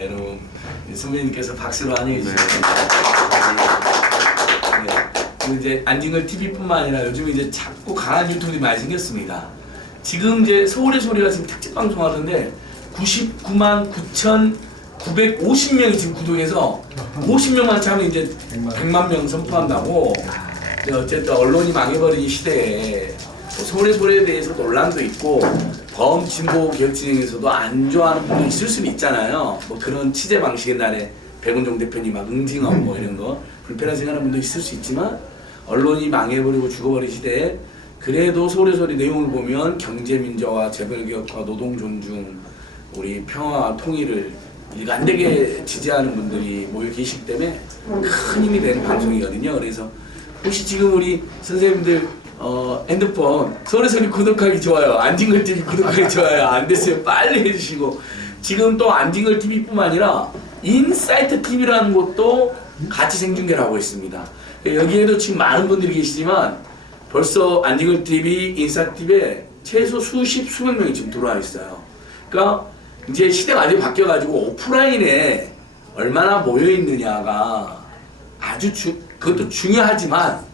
여러분 선배님께서 박수로 환영해 주시고 네. 이제 안진걸 TV뿐만 아니라 요즘 이제 작고 강한 유튜브들이 많이 생겼습니다. 지금 이제 서울의 소리가 지금 특집 방송하던데 99만 9,950명이 지금 구독해서 50명만 차면 이제 100만 명 선포한다고. 어쨌든 언론이 망해버린 시대에 서울의 소리에 대해서 논란도 있고 범진보 기획진에서도 안 좋아하는 분도 있을 수는 있잖아요. 뭐 그런 취재 방식의 날에 백운종 대표님 막 응징하고 뭐 이런 거 불편한 생각하는 분도 있을 수 있지만 언론이 망해버리고 죽어버린 시대에 그래도 서울의 소리 내용을 보면 경제민주화, 재벌개혁과 노동존중, 우리 평화와 통일을 일관되게 지지하는 분들이 모여 계시기 때문에 큰 힘이 되는 방송이거든요. 그래서 혹시 지금 우리 선생님들 핸드폰 서울의 소리 구독하기 좋아요, 안진걸 TV 구독하기 좋아요 안 됐어요 빨리 해주시고, 지금 또 안진걸 TV뿐만 아니라 인사이트 TV라는 곳도 같이 생중계를 하고 있습니다. 여기에도 지금 많은 분들이 계시지만 벌써 안진걸 TV, 인사이트 TV에 최소 수백 명이 지금 들어와 있어요. 그러니까 이제 시대가 완전히 바뀌어가지고 오프라인에 얼마나 모여 있느냐가 아주 그것도 중요하지만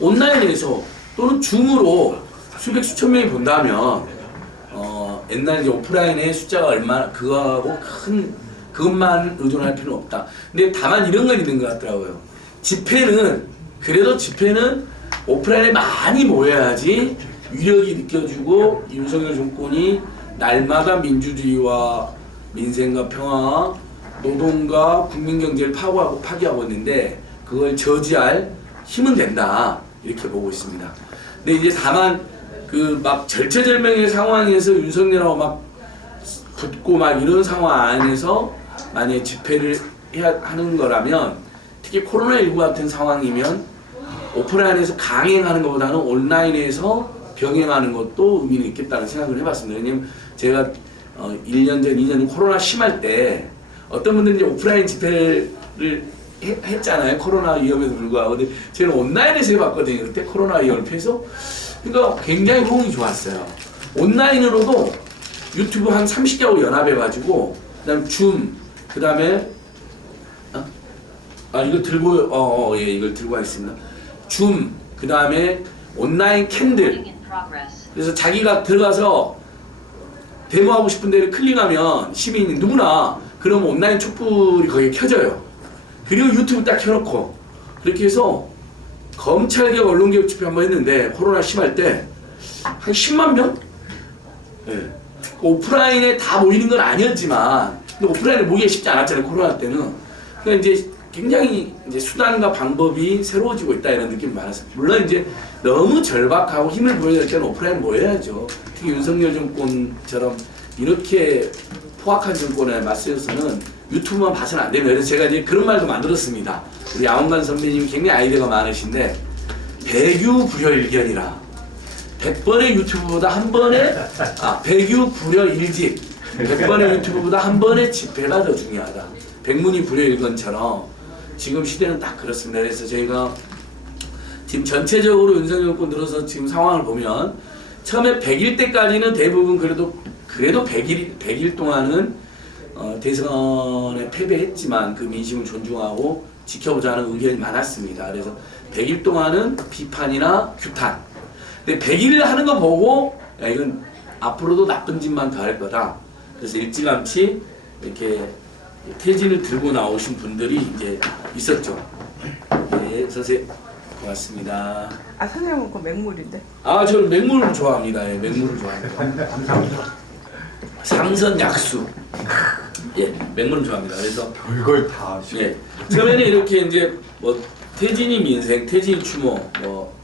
온라인에서 또는 줌으로 수천 명이 본다면 옛날 이제 오프라인의 숫자가 얼마나 그거하고 그것만 의존할 필요는 없다. 근데 다만 이런 건 있는 것 같더라고요. 집회는 오프라인에 많이 모여야지 위력이 느껴지고 윤석열 정권이 날마다 민주주의와 민생과 평화, 노동과 국민경제를 파괴하고 있는데 그걸 저지할 힘은 된다 이렇게 보고 있습니다. 근데 이제 다만 그 막 절체절명의 상황에서 윤석열하고 막 붙고 막 이런 상황 안에서 만약에 집회를 해야 하는 거라면, 특히 코로나19 같은 상황이면 오프라인에서 강행하는 것보다는 온라인에서 병행하는 것도 의미는 있겠다는 생각을 해봤습니다. 왜냐면 제가 1년 전, 2년 전 코로나 심할 때 어떤 분들은 이제 오프라인 집회를 했잖아요. 코로나 위험에도 불구하고. 근데 저는 온라인에서 해봤거든요. 그때 코로나 위험을 피해서. 그러니까 굉장히 호응이 좋았어요. 온라인으로도 유튜브 한 30개하고 연합해가지고, 그 다음에 줌, 그 다음에, 이거 들고, 예, 이걸 들고 가겠습니다. 줌, 그 다음에 온라인 캔들. 그래서 자기가 들어가서 데모하고 싶은 데를 클릭하면 시민이 누구나 그러면 온라인 촛불이 거기에 켜져요. 그리고 유튜브 딱 켜놓고 그렇게 해서 검찰개혁 언론개혁 집회 한번 했는데 코로나 심할 때 한 10만 명? 네. 오프라인에 다 모이는 건 아니었지만 근데 오프라인에 모이기가 쉽지 않았잖아요. 코로나 때는. 그러니까 이제 굉장히 이제 수단과 방법이 새로워지고 있다 이런 느낌이 많았어요. 물론 이제 너무 절박하고 힘을 보여야 될 때는 오프라인 모여야죠. 특히 윤석열 정권처럼 이렇게 포악한 정권에 맞서서는 유튜브만 봐서는 안 됩니다. 그래서 제가 이제 그런 말도 만들었습니다. 우리 양원관 선배님이 굉장히 아이디어가 많으신데 배규불여일견이라 100번의 유튜브보다 한 번의 배규불여일집 100번의 유튜브보다 한 번의 집회가 더 중요하다. 백문이 불여일견처럼 지금 시대는 딱 그렇습니다. 그래서 저희가 지금 전체적으로 윤석열 정권 들어서 지금 상황을 보면 처음에 100일 때까지는 대부분 그래도 100일 동안은 대선에 패배했지만 그 민심을 존중하고 지켜보자는 의견이 많았습니다. 그래서 100일 동안은 비판이나 규탄. 근데 100일 하는 거 보고 야, 이건 앞으로도 나쁜 짓만 더 할 거다. 그래서 일찌감치 이렇게 퇴진을 들고 나오신 분들이 이제 있었죠. 예, 선생님 고맙습니다. 선생님은 그 맹물인데? 저는 맹물을 좋아합니다. 예, 맹물을 좋아합니다. 상선 약수. 예, 맹물을 좋아합니다. 그래서 별걸 다 아시고. 예, 처음에는 이렇게 이제 뭐 태진이 민생, 태진이 추모, 뭐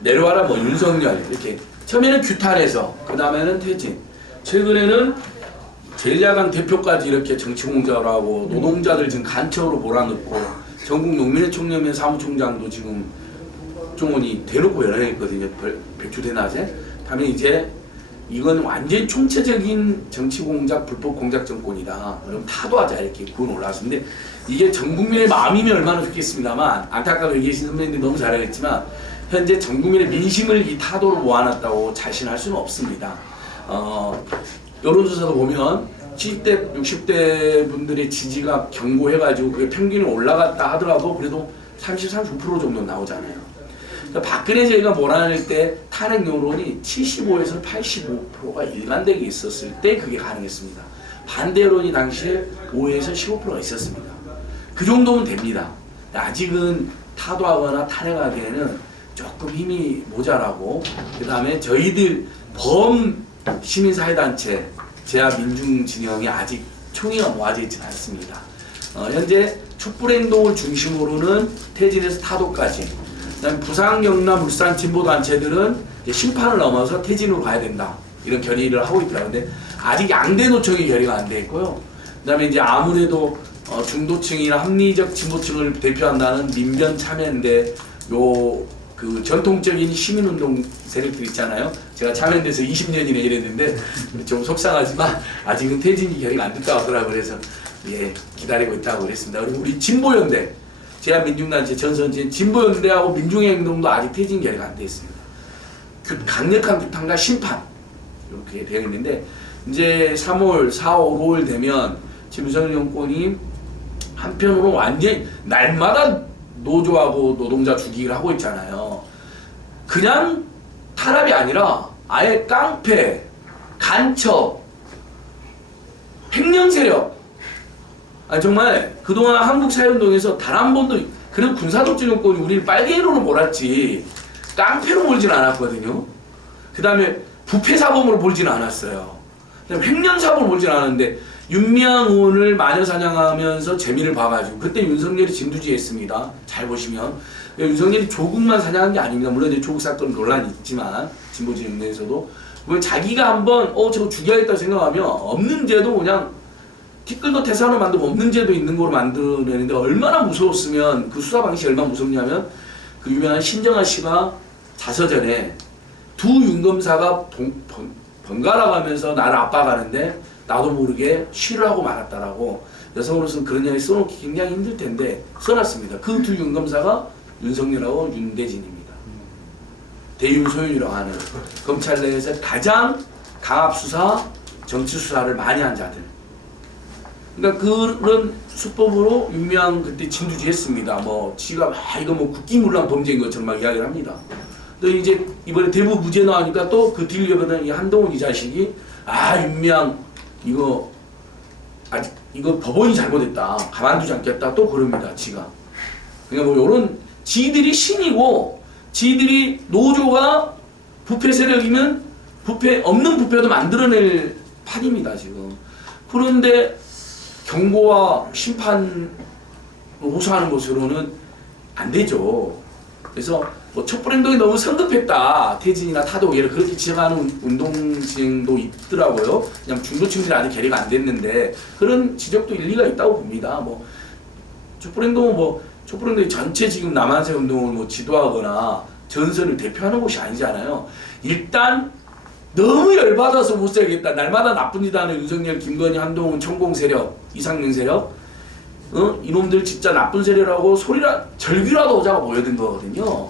내려와라 뭐 윤석열 이렇게 처음에는 규탄해서 그 다음에는 태진. 최근에는 제1야당 대표까지 이렇게 정치공작을 하고 노동자들 지금 간첩으로 몰아넣고 전국 농민의 총연맹 사무총장도 지금 국정원이 대놓고 연행했거든요. 백주대낮에. 다음에 이제 이건 완전 총체적인 정치공작, 불법공작 정권이다. 그럼 타도하자 이렇게 구원 올라왔는데 이게 전 국민의 마음이면 얼마나 좋겠습니다만 안타깝게 계신 선배님들이 너무 잘하겠지만 현재 전 국민의 민심을 이 타도로 모아놨다고 자신할 수는 없습니다. 여론조사도 보면 70대, 60대 분들의 지지가 견고해가지고 그게 평균이 올라갔다 하더라도 그래도 30, 35% 정도 나오잖아요. 그러니까 박근혜 제가 몰아낼 때 탄핵 여론이 75에서 85%가 일관되게 있었을 때 그게 가능했습니다. 반대 여론이 당시에 5에서 15%가 있었습니다. 그 정도면 됩니다. 아직은 타도하거나 탄핵하기에는 조금 힘이 모자라고, 그 다음에 저희들 범 시민사회단체 제야민중진영이 아직 총의가 모아져 있지는 않습니다. 현재 촛불행동을 중심으로는 태진에서 타도까지, 그다음에 부산, 경남, 울산 진보단체들은 심판을 넘어서 태진으로 가야 된다 이런 결의를 하고 있더라고요. 근데 아직 양대 노총이 결의가 안 돼 있고요. 그다음에 이제 아무래도 중도층이나 합리적 진보층을 대표한다는 민변 참여연대 그 전통적인 시민운동 세력들 있잖아요. 제가 참여연대에서 20년이나 일했는데 좀 속상하지만 아직은 퇴진이 결의가 안 됐다고 하더라고요. 그래서 예, 기다리고 있다고 그랬습니다. 그리고 우리 진보연대, 제야민중단체 전선진 진보연대하고 민중행동도 아직 퇴진 결의가 안 돼 있습니다. 강력한 규탄과 심판 이렇게 되어 있는데, 이제 3월, 4월, 5월 되면 지금 윤석열 정권이 한편으로 완전히 날마다 노조하고 노동자 죽이기를 하고 있잖아요. 그냥 탄압이 아니라 아예 깡패, 간첩, 횡령 세력. 아니 정말 그동안 한국 사회운동에서 단 한 번도 그런 군사독재 정권이 우리를 빨갱이로는 몰았지 깡패로 몰지는 않았거든요. 그 다음에 부패사범으로 몰지는 않았어요. 그 다음에 횡령사범으로 몰지는 않았는데 윤미향 의원을 마녀사냥하면서 재미를 봐가지고 그때 윤석열이 진두지휘했습니다. 잘 보시면 윤석열이 조국만 사냥한 게 아닙니다. 물론 이제 조국 사건 논란이 있지만 진보진영 내에서도 자기가 한번 저거 죽여야겠다 생각하면 없는 죄도 그냥 티끌도 태산으로 만들고 없는 죄도 있는 거로 만들어내는데 얼마나 무서웠으면, 그 수사 방식이 얼마나 무섭냐면 그 유명한 신정아 씨가 자서전에 두 윤검사가 번갈아 가면서 나를 압박하는데 나도 모르게 쉬를 하고 말았다라고, 여성으로서는 그런 이야기 써놓기 굉장히 힘들 텐데 써놨습니다. 그 두 윤검사가 윤석열하고 윤대진입니다. 대윤소윤이라고 하는 검찰 내에서 가장 강압수사, 정치수사를 많이 한 자들. 그러니까 그런 수법으로 윤미향 그때 진두지했습니다. 지가 막 이거 국기문란 범죄인 것처럼 막 이야기를 합니다. 또 이제 이번에 대부 무죄 나오니까 또 그 딜려거든 이 한동훈 이 자식이 윤미향 이거 아직 이거 법원이 잘못했다, 가만두지 않겠다 또 그럽니다. 지가. 그러니까 이런 지들이 신이고 지들이 노조가 부패 세력이면 없는 부패도 만들어낼 판입니다 지금. 그런데 경고와 심판을 호소하는 것으로는 안 되죠. 그래서 촛불행동이 너무 성급했다, 태진이나 타도 그렇게 지적하는 운동진도 있더라고요. 그냥 중도층들이 아직 결의가 안 됐는데 그런 지적도 일리가 있다고 봅니다. 촛불행동은 촛불행동이 전체 지금 남한세 운동을 지도하거나 전선을 대표하는 곳이 아니잖아요. 일단 너무 열받아서 못 살겠다, 날마다 나쁜 짓 하는 윤석열, 김건희, 한동훈, 청공 세력, 이상민 세력, 이놈들 진짜 나쁜 세력이라고 절규라도 오자고 모여든 거거든요.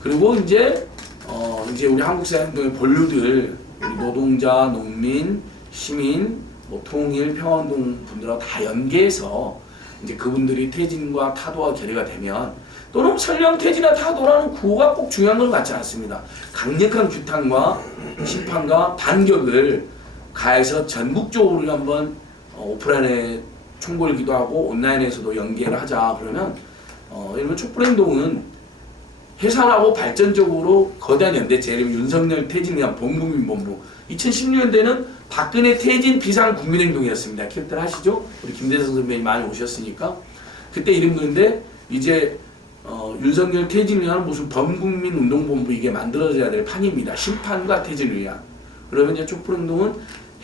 그리고 이제 우리 한국사회운동의 본류들, 우리 노동자, 농민, 시민, 통일, 평화운동 분들하고 다 연계해서 이제 그분들이 태진과 타도와 결의가 되면, 또는 설령 태진이나 타도라는 구호가 꼭 중요한 건 같지 않습니다. 강력한 규탄과 심판과 반격을 가해서 전국적으로 한번 오프라인에 총궐기도 하고 온라인에서도 연계를 하자. 그러면 이러면 촛불행동은 해산하고 발전적으로 거대한 연대체, 예를 들면 윤석열 태진이나 범국민본부, 2016년대는 박근혜 태진 비상국민행동이었습니다. 기억들 하시죠? 우리 김대성 선배님 많이 오셨으니까. 그때 이름 그런데 이제 윤석열 태진을 위한 무슨 범국민 운동본부 이게 만들어져야 될 판입니다. 심판과 태진을 위한. 그러면 이제 촛불행동은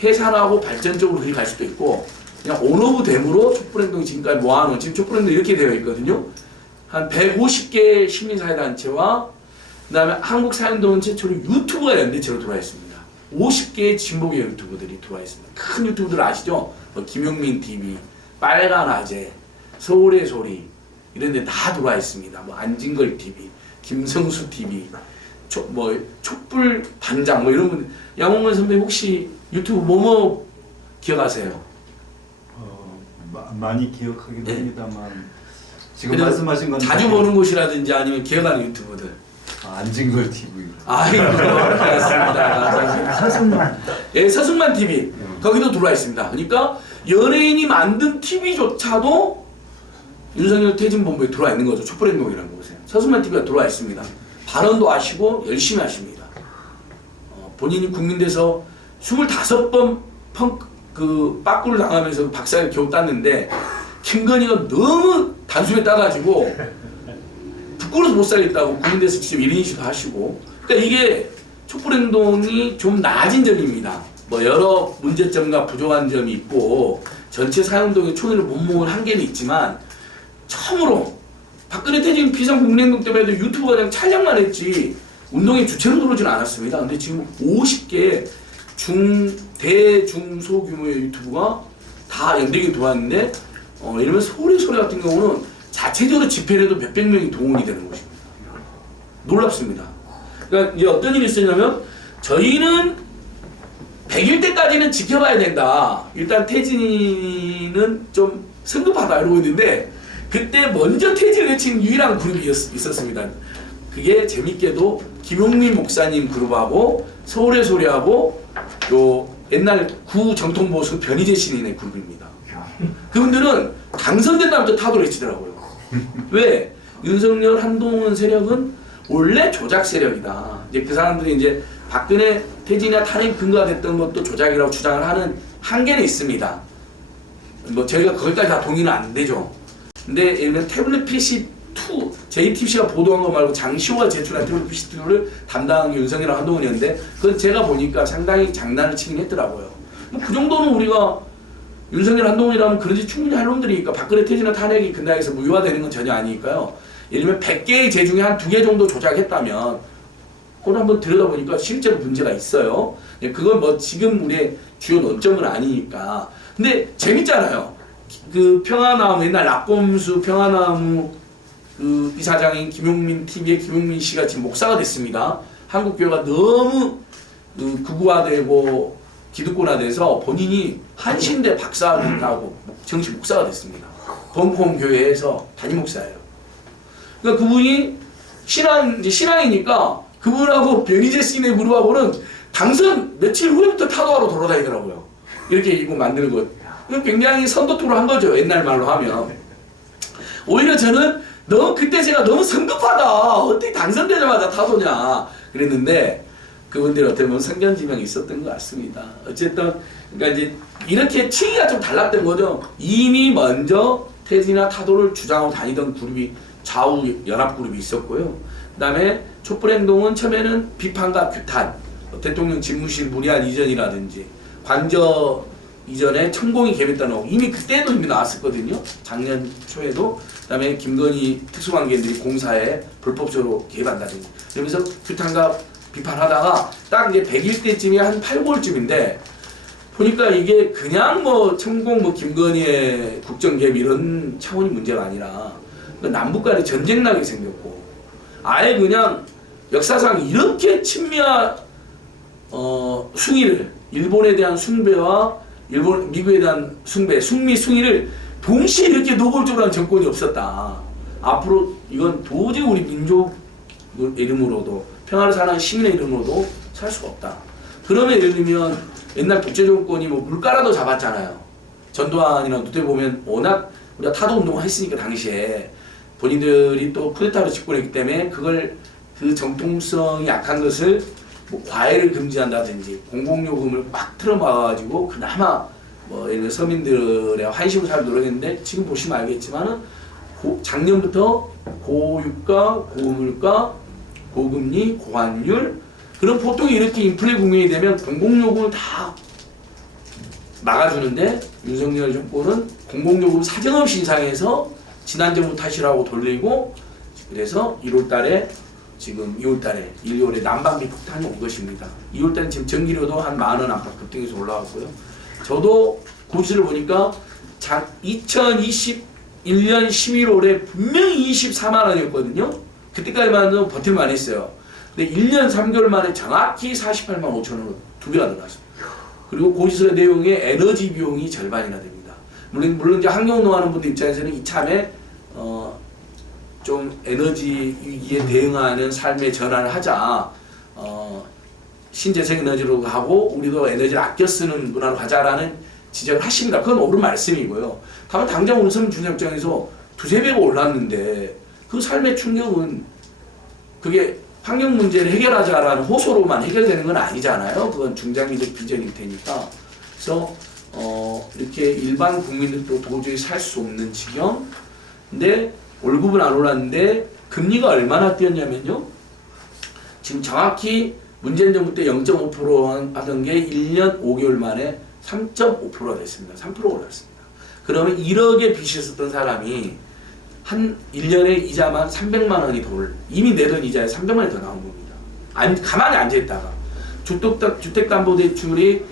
해산하고 발전적으로 그리 갈 수도 있고, 그냥 온오브댐으로 촛불행동이 지금까지 모아놓은, 지금 촛불행동 이렇게 되어 있거든요. 한 150개 시민사회단체와 그 다음에 한국사회운동은 최초로 유튜브가 연대체로 들어와 있습니다. 50개의 진보계 유튜브들이 들어와 있습니다. 큰 유튜브들 아시죠? 김용민 TV, 빨간 아재, 서울의 소리 이런 데 다 들어와 있습니다. 안진걸 TV, 김성수 TV, 촛불 반장 이런 분. 양홍근 선배 혹시 유튜브 기억하세요? 많이 기억하긴 네. 합니다만 지금 그냥 말씀하신 건 자주 보는 곳이라든지 아니면 기억하는 유튜브들. 안진걸 TV. 아이고, 반갑습니다. 서승만. 예, 서승만 TV. 거기도 들어와 있습니다. 그러니까 연예인이 만든 TV조차도 윤석열 퇴진본부에 들어와 있는 거죠. 촛불행동이라는 곳에. 서승만 TV가 들어와 있습니다. 발언도 하시고 열심히 하십니다. 본인이 국민대에서 25번 빠꾸를 당하면서 박사를 겨우 땄는데 김건희가 너무 단숨에 따가지고 부끄러워서 못 살겠다고 국민대에서 직접 1인 이슈도 하시고, 그러니까 이게 촛불행동이 좀 나아진 점입니다. 뭐 여러 문제점과 부족한 점이 있고 전체 사용동의 촌을 못 모을 한계는 있지만 처음으로 박근혜 퇴진 비상국민행동 때문에도 유튜브가 그냥 촬영만 했지 운동의 주체로 들어오지는 않았습니다. 근데 지금 50개 대중소 규모의 유튜브가 다 연대기에 들어왔는데 이러면 서울의 소리 같은 경우는 자체적으로 집회를 해도 몇백 명이 동원이 되는 것입니다. 놀랍습니다. 그러니까 이제 어떤 일이 있었냐면 저희는 100일 때까지는 지켜봐야 된다. 일단 퇴진은 좀 성급하다 이러고 있는데 그때 먼저 퇴진을 외친 유일한 그룹이 있었습니다. 그게 재밌게도 김용민 목사님 그룹하고 서울의 소리하고 요 옛날 구 정통보수 변희재 시인의 그룹입니다. 그분들은 당선된 다음부터 타도를 외치더라고요. 왜? 윤석열 한동훈 세력은 원래 조작 세력이다. 이제 그 사람들이 이제 박근혜 퇴진이나 탄핵 근거가 됐던 것도 조작이라고 주장을 하는 한계는 있습니다. 뭐 저희가 거기까지 다 동의는 안 되죠. 근데 예를 들면 태블릿 PC2 JTBC가 보도한 거 말고 장시호가 제출한 태블릿 PC2를 담당한 게 윤석열이랑 한동훈이었는데 그건 제가 보니까 상당히 장난을 치긴 했더라고요. 뭐 그 정도는 우리가 윤석열 한동훈이라면 그런지 충분히 할 놈들이니까 박근혜 퇴진이나 탄핵이 근당해서 무효화되는 건 전혀 아니니까요. 예를 들면 100개의 제 중에 한 2개 정도 조작했다면 그걸 한번 들여다보니까 실제로 문제가 있어요. 그건 뭐 지금 우리의 주요 논점은 아니니까. 근데 재밌잖아요. 그 평화나무 옛날 낙검수 평화나무 그 이사장인 김용민 TV의 김용민 씨가 지금 목사가 됐습니다. 한국 교회가 너무 극우화되고 기득권화돼서 본인이 한신대 박사가 됐다고 정식 목사가 됐습니다. 범포 교회에서 담임 목사예요. 그러니까 그분이 신앙이니까 그분하고 변희재 씨네 그룹하고는 당선 며칠 후부터 타도하러 돌아다니더라고요. 이렇게 이거 만들고 굉장히 선도투를 한 거죠. 옛날 말로 하면. 오히려 저는 그때 제가 너무 성급하다. 어떻게 당선되자마자 타도냐 그랬는데 그분들이 어떻게 보면 성견지명이 있었던 것 같습니다. 어쨌든 그러니까 이제 이렇게 층위가 좀 달랐던 거죠. 이미 먼저 퇴진이나 타도를 주장하고 다니던 그룹이 좌우 연합 그룹이 있었고요. 그다음에 촛불행동은 처음에는 비판과 규탄, 대통령 집무실 무리한 이전이라든지 관저 이전에 천공이 개입했다는 이미 그때도 이미 나왔었거든요. 작년 초에도. 그다음에 김건희 특수관계인들이 공사에 불법적으로 개입한다든지. 그러면서 규탄과 비판하다가 딱 이제 100일 때쯤이 한 8, 9월쯤인데 보니까 이게 그냥 뭐 천공 뭐 김건희의 국정 개입 이런 차원이 문제가 아니라 남북 간에 전쟁 나게 생겼고 아예 그냥 역사상 이렇게 친미한 숭의를 일본에 대한 숭배와 미국에 대한 숭배, 숭미 숭의를 동시에 이렇게 노골적으로 한 정권이 없었다. 앞으로 이건 도저히 우리 민족 이름으로도 평화를 사랑하는 시민의 이름으로도 살 수가 없다. 그러면 예를 들면 옛날 독재 정권이 뭐 물가라도 잡았잖아요. 전두환이나 누대 보면 워낙 우리가 타도 운동을 했으니까 당시에 본인들이 또 쿠데타로 집권했기 때문에 그 정통성이 약한 것을 뭐 과외를 금지한다든지 공공요금을 막 틀어막아가지고 그나마 뭐 예를 들어 서민들의 환심을 잘 노력했는데 지금 보시면 알겠지만은 작년부터 고유가, 고물가, 고금리, 고환율 그럼 보통 이렇게 인플레 국면이 되면 공공요금을 다 막아주는데 윤석열 정권은 공공요금 사정없이 인상해서 지난 정부 탓이라고 돌리고 그래서 1월달에 지금 2월달에 1월에 난방비 폭탄이 온 것입니다. 2월달에 지금 전기료도 한 10,000원 안팎 급등해서 올라왔고요. 저도 고지를 보니까 2021년 11월에 분명히 24만 원이었거든요. 그때까지만 해도 버틸만 했어요. 근데 1년 3개월 만에 정확히 48만 5천 원 두 배가 늘어났어요. 그리고 고지서 내용의 에너지 비용이 절반이나 됩니다. 물론 이제 환경운동하는 분들 입장에서는 이참에 좀 에너지 위기에 대응하는 삶의 전환을 하자. 신재생 에너지로 하고 우리도 에너지를 아껴 쓰는 문화로 가자라는 지적을 하십니다. 그건 옳은 말씀이고요. 다만 당장 우선 주장 입장에서 두세 배가 올랐는데 그 삶의 충격은 그게 환경 문제를 해결하자라는 호소로만 해결되는 건 아니잖아요. 그건 중장기적 비전일 테니까. 그래서 이렇게 일반 국민들도 도저히 살 수 없는 지경. 근데 월급은 안 올랐는데 금리가 얼마나 뛰었냐면요. 지금 정확히 문재인 정부 때 0.5% 하던 게 1년 5개월 만에 3.5%가 됐습니다. 3%가 올랐습니다. 그러면 1억의 빚이 있었던 사람이 한 1년에 이자만 300만 원이 이미 내던 이자에 300만 원이 더 나온 겁니다. 가만히 앉아있다가 주택담보대출이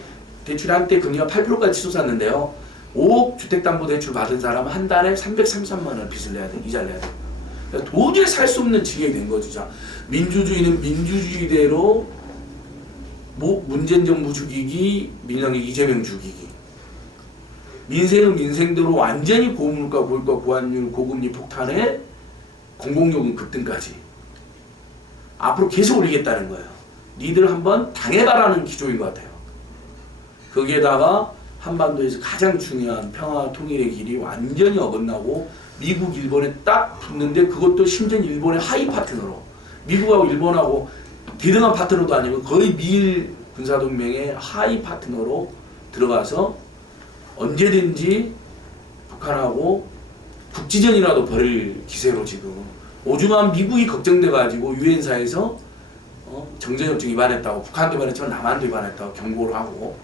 한때 금리가 8%까지 치솟았는데요. 5억 주택담보대출 받은 사람은 한 달에 333만 원 빚을 내야 돼, 이자를 내야 됩니다. 그러니까 도저히 살 수 없는 지경이 된 거죠. 자, 민주주의는 민주주의대로 문재인 정부 죽이기, 민주당의 이재명 죽이기. 민생은 민생대로 완전히 고물가, 고물가, 고환율, 고금리 폭탄에 공공요금 급등까지 앞으로 계속 올리겠다는 거예요. 니들 한번 당해봐라는 기조인 것 같아요. 거기에다가 한반도에서 가장 중요한 평화 통일의 길이 완전히 어긋나고 미국, 일본에 딱 붙는데 그것도 심지어 일본의 하위 파트너로 미국하고 일본하고 대등한 파트너도 아니고 거의 미일 군사동맹의 하위 파트너로 들어가서 언제든지 북한하고 국지전이라도 벌일 기세로 지금 오죽하면 미국이 걱정돼가지고 유엔사에서 정전협정 위반했다고 북한도 위반했지만 남한도 위반했다고 경고를 하고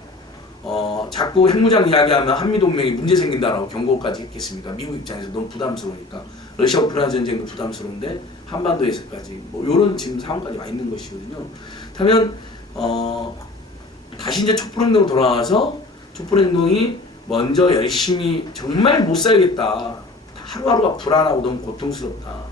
자꾸 핵무장 이야기하면 한미동맹이 문제 생긴다라고 경고까지 했겠습니까? 미국 입장에서 너무 부담스러우니까 러시아 우크라이나 전쟁도 부담스러운데 한반도에서까지 뭐 이런 지금 상황까지 와 있는 것이거든요. 그렇다면 다시 이제 촛불행동으로 돌아와서 촛불행동이 먼저 열심히 정말 못 살겠다. 하루하루가 불안하고 너무 고통스럽다.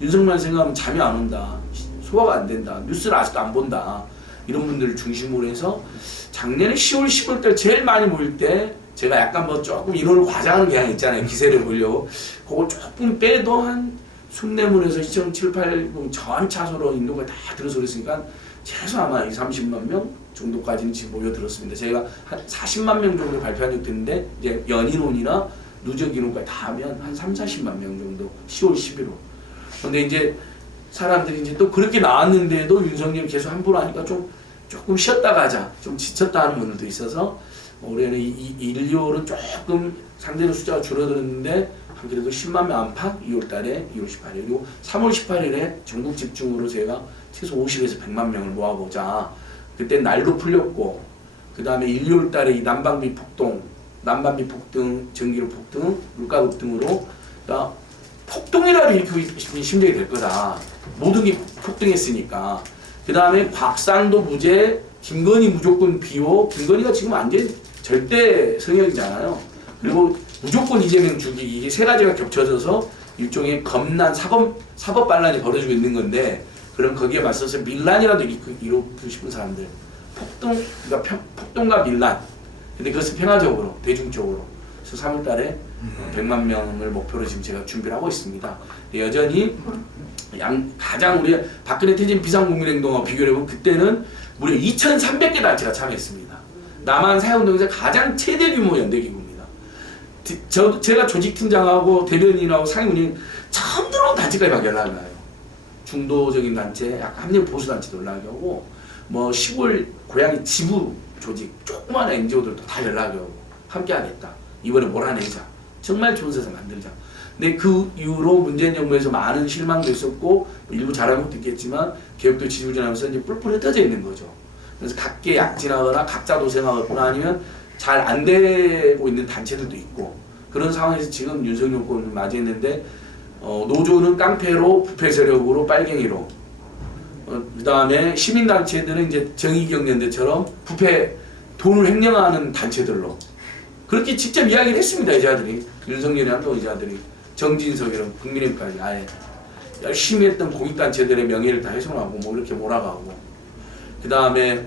윤석열 생각하면 잠이 안 온다. 소화가 안 된다. 뉴스를 아직도 안 본다. 이런 분들을 중심으로 해서 작년에 10월, 11월 제일 많이 모일 때 제가 약간 뭐 조금 인원을 과장하는 경향이 있잖아요. 기세를 보려고. 그걸 조금 빼도 한 숭례문에서 시청 7, 8분 전 차소로 인도가 다 들어서 그랬으니까 최소 아마 30만 명 정도까지는 지금 모여들었습니다. 제가 한 40만 명 정도 발표한 적도 있는데 이제 연인원이나 누적 인원까지 다 하면 한 3, 40만 명 정도 10월, 11월. 근데 이제 사람들이 이제 또 그렇게 나왔는데도 윤석열이 계속 함부로 하니까 조금 쉬었다 가자. 좀 지쳤다 하는 분들도 있어서 올해는 1, 2월은 조금 상대로 숫자가 줄어들었는데 그래도 10만 명 안팎 2월 달에 2월 18일 그리고 3월 18일에 전국 집중으로 제가 최소 50에서 100만 명을 모아보자. 그때 날도 풀렸고 그 다음에 1, 2월 달에 이 난방비 폭등, 전기료 폭등, 물가 급등으로 그러니까 폭동이라도 일으키고 싶은 심정이 될 거다. 모든 게 폭등했으니까. 그 다음에 곽상도 무죄, 김건희 무조건 비호. 김건희가 지금 완전 절대 성역이잖아요. 그리고 무조건 이재명 죽이기. 이게 세 가지가 겹쳐져서 일종의 겁난 사법 반란이 벌어지고 있는 건데 그럼 거기에 맞서서 밀란이라도 이루고 싶은 사람들. 그러니까 폭동과 밀란. 근데 그것은 평화적으로, 대중적으로. 그래서 3월 달에 100만 명을 목표로 지금 제가 준비를 하고 있습니다. 여전히 가장 우리 박근혜 퇴진 비상국민행동하고 비교를 해보면 그때는 무려 2,300개 단체가 참여했습니다. 남한 사회운동에서 가장 최대 규모 연대기구입니다. 제가 조직팀장하고 대변인하고 상임위원 처음 들어온 단체까지 막 연락이 와요. 중도적인 단체, 약간 합리적 보수단체도 연락이 오고 뭐 시골 고향 지부 조직, 조그마한 NGO들도 다 연락이 오고 함께 하겠다. 이번에 몰아내자. 정말 좋은 세상 만들자. 근데 그 이후로 문재인 정부에서 많은 실망도 있었고 일부 잘한 것도 있겠지만 개혁도 지지부진하면서 이제 뿔뿔 흩어져 있는 거죠. 그래서 각계 약진하거나 각자 도생하거나 아니면 잘 안 되고 있는 단체들도 있고 그런 상황에서 지금 윤석열 정권을 맞이했는데 노조는 깡패로 부패 세력으로 빨갱이로 그 다음에 시민단체들은 이제 정의경연대처럼 부패 돈을 횡령하는 단체들로 그렇게 직접 이야기를 했습니다. 이자들이 윤석열이 한동 이자들이 정진석이랑 국민의힘까지 아예 열심히 했던 공익단체들의 명예를 다 훼손하고 뭐 이렇게 몰아가고 그 다음에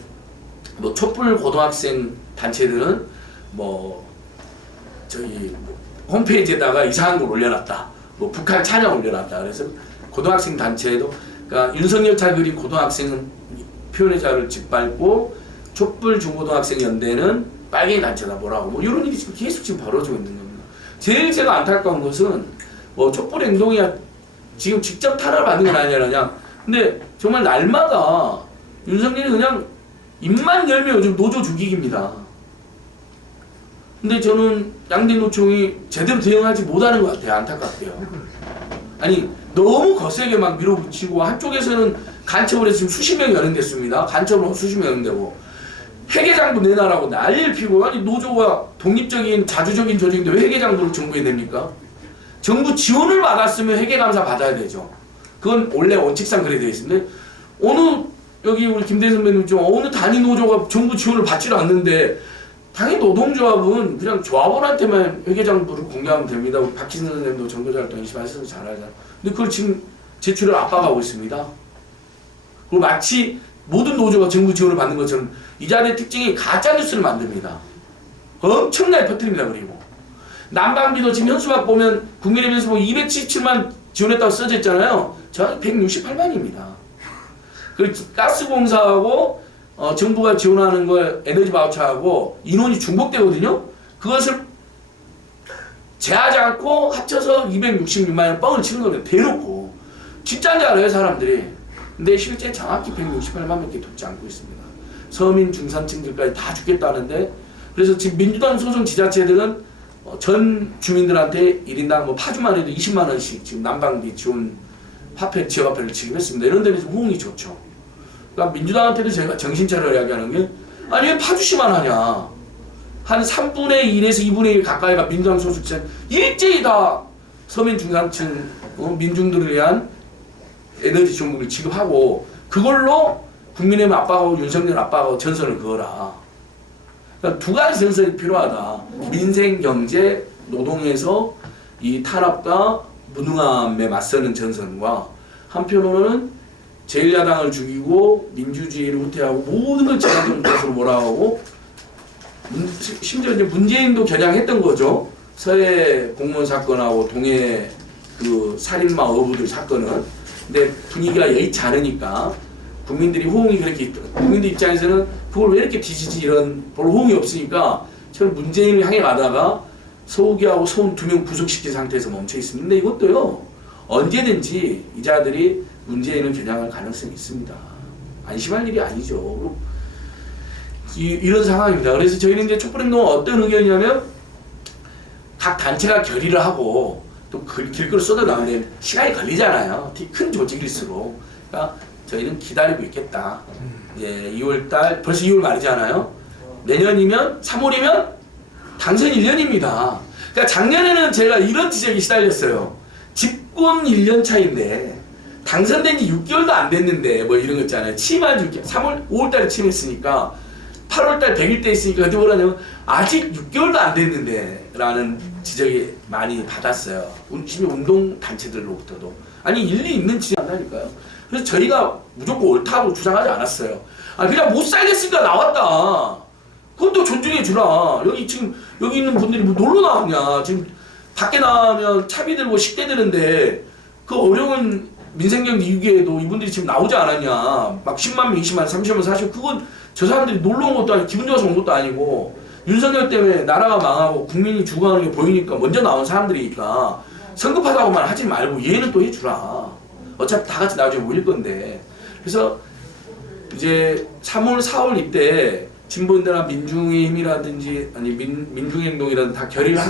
뭐 촛불 고등학생 단체들은 뭐 저희 홈페이지에다가 이상한 걸 올려놨다. 뭐 북한 찬양 올려놨다. 그래서 고등학생 단체에도 그러니까 윤석열 차 그린 고등학생은 표현의 자유를 짓밟고 촛불 중고등학생 연대는 빨갱이 단체다 뭐라고 뭐 이런 일이 지금 계속 지금 벌어지고 있는 겁니다. 제일 제가 안타까운 것은 뭐 촛불 행동이야 지금 직접 탄압을 받는 건 아니라 그냥 근데 정말 날마다 윤석열이 그냥 입만 열면 요즘 노조 죽이기입니다. 근데 저는 양대 노총이 제대로 대응하지 못하는 것 같아요. 안타깝게요. 아니 너무 거세게 막 밀어붙이고 한쪽에서는 간첩을 해서 지금 수십 명이 연행됐습니다. 간첩으로 수십 명 연행되고 회계장도 내놔라고 난리를 피고 아니 노조가 독립적인 자주적인 조직인데 왜 회계장도를 정부에 냅니까? 정부 지원을 받았으면 회계감사 받아야 되죠. 그건 원래 원칙상 그래 되어 있습니다. 어느 여기 우리 김대희 선배님 좀 어느 단위 노조가 정부 지원을 받지를 않는데 당연히 노동조합은 그냥 조합원한테만 회계장부를 공개하면 됩니다. 우리 박희선 선생님도 정보자활동 열심히 하셔서 잘 알잖아요. 근데 그걸 지금 제출을 압박하고 있습니다. 그리고 마치 모든 노조가 정부 지원을 받는 것처럼 이 자리의 특징이 가짜뉴스를 만듭니다. 엄청나게 퍼뜨립니다. 그리고 난방비도 지금 현수막 보면 국민의 현수막 277만 지원했다고 써져 있잖아요. 정확히 168만입니다. 그리고 가스공사하고 정부가 지원하는 걸 에너지 바우처하고 인원이 중복되거든요. 그것을 제하지 않고 합쳐서 266만 원 뻥을 치는 겁니다. 대놓고. 진짜인 줄 알아요 사람들이. 근데 실제 정확히 168만 명밖에 돕지 않고 있습니다. 서민 중산층들까지 다 죽겠다는데 그래서 지금 민주당 소속 지자체들은 전 주민들한테 1인당 뭐 파주만 해도 20만 원씩 지금 난방비 지원 화폐 지역화폐를 지급했습니다. 이런 데는 좀 호응이 좋죠. 그러니까 민주당한테도 제가 정신차려 이야기하는 게 아니 왜 파주시만 하냐. 한 3분의 1에서 2분의 1 가까이가 민주당 소속 지자체 일제히 다 서민 중산층 민중들을 위한 에너지 지원금을 지급하고 그걸로 국민의힘 압박하고 윤석열 압박하고 전선을 그어라. 그러니까 두 가지 전선이 필요하다. 민생, 경제, 노동에서 이 탄압과 무능함에 맞서는 전선과 한편으로는 제1야당을 죽이고 민주주의를 후퇴하고 모든 걸 제한적인 것으로 몰아가고 심지어 이제 문재인도 겨냥했던 거죠. 서해 공무원 사건하고 동해 그 살인마 어부들 사건은. 근데 분위기가 여의치 않으니까 국민들이 호응이 그렇게 있다. 국민들 입장에서는 그걸 왜 이렇게 뒤지지 이런 별 호응이 없으니까 저는 문재인을 향해 가다가 서욱이하고 서훈 2명 구속시킨 상태에서 멈춰 있습니다. 근데 이것도요 언제든지 이 자들이 문재인을 겨냥할 가능성이 있습니다. 안심할 일이 아니죠. 이런 상황입니다. 그래서 저희는 이제 촛불행동은 어떤 의견이냐면 각 단체가 결의를 하고 또 길거리 쏟아나오는데 시간이 걸리잖아요. 큰 조직일수록. 그러니까 저희는 기다리고 있겠다. 이제 2월달 벌써 2월 말이잖아요. 내년이면 3월이면 당선 1년입니다. 그러니까 작년에는 제가 이런 지적이 시달렸어요. 집권 1년 차인데 당선된 지 6개월도 안 됐는데 뭐 이런 거 있잖아요. 취임한 6개월, 3월, 5월달에 취임했으니까 8월달 100일 때 있으니까 그때 뭐라냐면 아직 6개월도 안 됐는데 라는 지적이 많이 받았어요. 심지어 운동단체들로부터도. 아니 일리 있는 지적이 한다니까요. 그래서 저희가 무조건 옳다고 주장하지 않았어요. 아 그냥 못 살겠으니까 나왔다. 그것도 존중해 주라. 여기 지금 여기 있는 분들이 뭐 놀러 나왔냐. 지금 밖에 나가면 차비 들고 식대 드는데 그 어려운 민생경제 위기에도 이분들이 지금 나오지 않았냐. 막 10만 명, 20만, 30만, 40만 그건 저 사람들이 놀러 온 것도 아니고 기분 좋아서 온 것도 아니고 윤석열 때문에 나라가 망하고 국민이 죽어가는 게 보이니까 먼저 나온 사람들이니까 성급하다고만 하지 말고 이해는 또 해주라. 어차피 다 같이 나중에 모일 건데. 그래서 이제 3월, 4월 이때 진보인대나 민중의 힘이라든지 아니 민중행동이라든지 다 결의를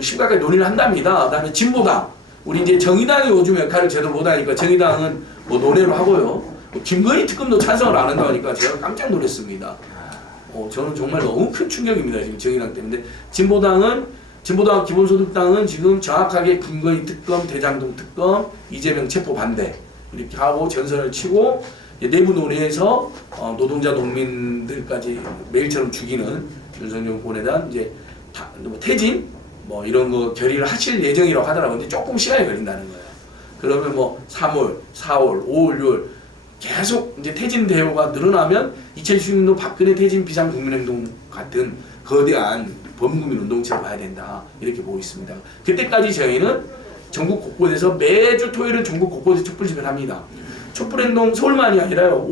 심각하게 논의를 한답니다. 그다음에 진보당 우리 이제 정의당이 요즘 역할을 제대로 못하니까 정의당은 뭐 논의를 하고요. 김건희 특검도 찬성을 안 한다고 하니까 제가 깜짝 놀랐습니다. 저는 정말 너무 큰 충격입니다. 지금 정의당 때문에. 진보당 기본소득당은 지금 정확하게 김건희 특검, 대장동 특검, 이재명 체포 반대 이렇게 하고 전선을 치고 내부 논의에서 노동자 농민들까지 매일처럼 죽이는 윤석열 보내단 이제 뭐 퇴진 뭐 이런 거 결의를 하실 예정이라고 하더라고요. 근데 조금 시간이 걸린다는 거예요. 그러면 뭐 3월, 4월, 5월, 6월 계속 이제 퇴진 대우가 늘어나면 2016년도 박근혜 퇴진 비상국민행동 같은 거대한 범국민 운동체를 봐야 된다 이렇게 보고 있습니다. 그때까지 저희는 전국 곳곳에서 매주 토요일은 전국 곳곳에 촛불 집회를 합니다. 촛불행동 서울만이 아니라요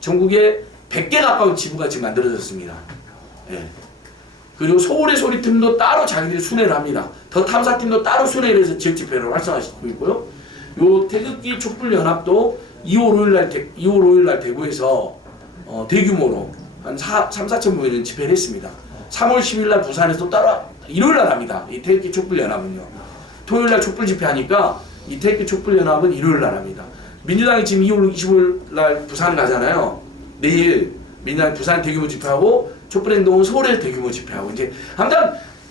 전국에 100개 가까운 지부가 지금 만들어졌습니다. 예. 그리고 서울의 소리팀도 따로 자기들이 순회를 합니다. 더 탐사팀도 따로 순회를 해서 지역 집회를 활성화시키고 있고요. 요 태극기 촛불 연합도 2월 5일 날 대구에서 대규모로 한 3-4천 모이는 집회를 했습니다. 3월 10일 날 부산에서 따로 일요일 날 합니다. 이 태극기 촛불 연합은요. 토요일 날 촛불 집회 하니까 이 태극기 촛불 연합은 일요일 날 합니다. 민주당이 지금 2월 25일 날 부산 가잖아요. 내일 민주당이 부산 대규모 집회하고 촛불행동은 서울에 대규모 집회하고 이제 아무튼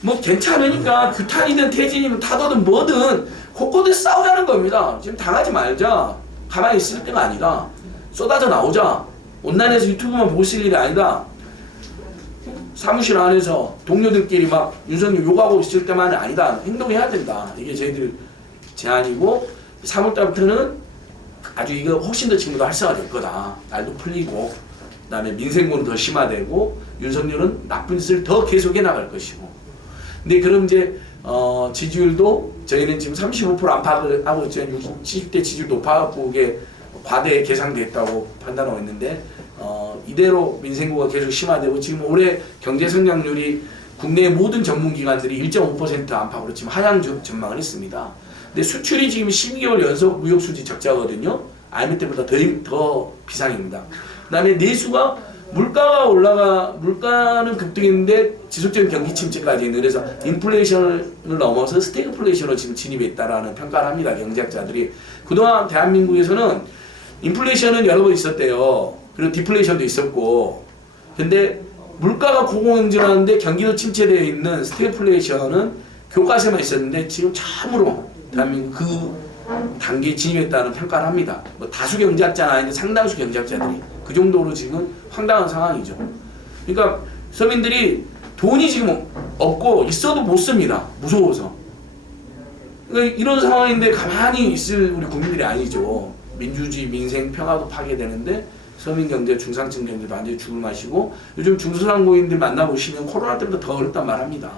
뭐 괜찮으니까 규탄이든 퇴진이든 타도든 뭐든 곳곳에 싸우자는 겁니다. 지금 당하지 말자. 가만히 있을 때가 아니다. 쏟아져 나오자. 온라인에서 유튜브만 보고 있을 일이 아니다. 사무실 안에서 동료들끼리 막 윤석열 욕하고 있을 때만이 아니다. 행동해야 된다. 이게 저희들 제안이고 3월달부터는 아주 이거 훨씬 더 지금보다 활성화될 거다. 날도 풀리고 그다음에 민생고는 더 심화되고 윤석열은 나쁜 짓을 더 계속해 나갈 것이고. 근데 그럼 이제 지지율도 저희는 지금 35% 안팎을 하고 있죠. 70대 지지율 높아갖고 이게 과대 계상됐다고 판단하고 있는데 이대로 민생고가 계속 심화되고 지금 올해 경제 성장률이 국내 모든 전문기관들이 1.5% 안팎으로 지금 하향 전망을 했습니다. 근데 수출이 지금 12개월 연속 무역 수지 적자거든요. IMF 때보다 더 비상입니다. 그다음에 내수가 물가는 급등했는데 지속적인 경기 침체까지 있는 그래서 인플레이션을 넘어서 스태그플레이션으로 지금 진입했다라는 평가를 합니다. 경제학자들이. 그동안 대한민국에서는 인플레이션은 여러 번 있었대요. 그리고 디플레이션도 있었고. 근데 물가가 고공행진하는데 경기도 침체되어 있는 스태그플레이션은 교과서에만 있었는데 지금 참으로 대한민국 그 단계에 진입했다는 평가를 합니다. 뭐 다수 경제학자는 아닌데 상당수 경제학자들이 그 정도로 지금 황당한 상황이죠. 그러니까 서민들이 돈이 지금 없고 있어도 못 씁니다. 무서워서. 그러니까 이런 상황인데 가만히 있을 우리 국민들이 아니죠. 민주주의, 민생, 평화도 파괴되는데 서민 경제, 중상층 경제도 완전히 죽을 맛이고 요즘 중소상공인들 만나보시면 코로나 때보다 더 어렵단 말합니다.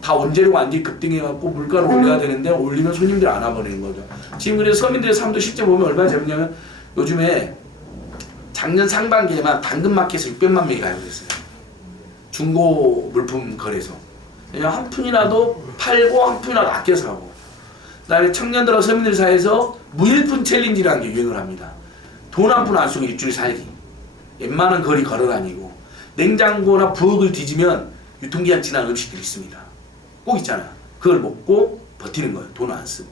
다 원재료가 완전히 급등해갖고 물가를 올려야 되는데 올리면 손님들이 안 와버리는 거죠. 지금 그래서 서민들의 삶도 실제 보면 얼마나 재밌냐면 요즘에 작년 상반기에만 당근마켓에 600만 명이 가입했어요. 중고 물품 거래소. 왜냐면 한 푼이라도 팔고 한 푼이라도 아껴 사고. 그다음에 청년들하고 서민들 사이에서 무일푼 챌린지라는 게 유행을 합니다. 돈 한 푼 안 쓰고 일주일 살기. 웬만한 거리 걸어다니고 냉장고나 부엌을 뒤지면 유통기한 지난 음식들이 있습니다. 꼭 있잖아요. 그걸 먹고 버티는 거예요. 돈 안 쓰고.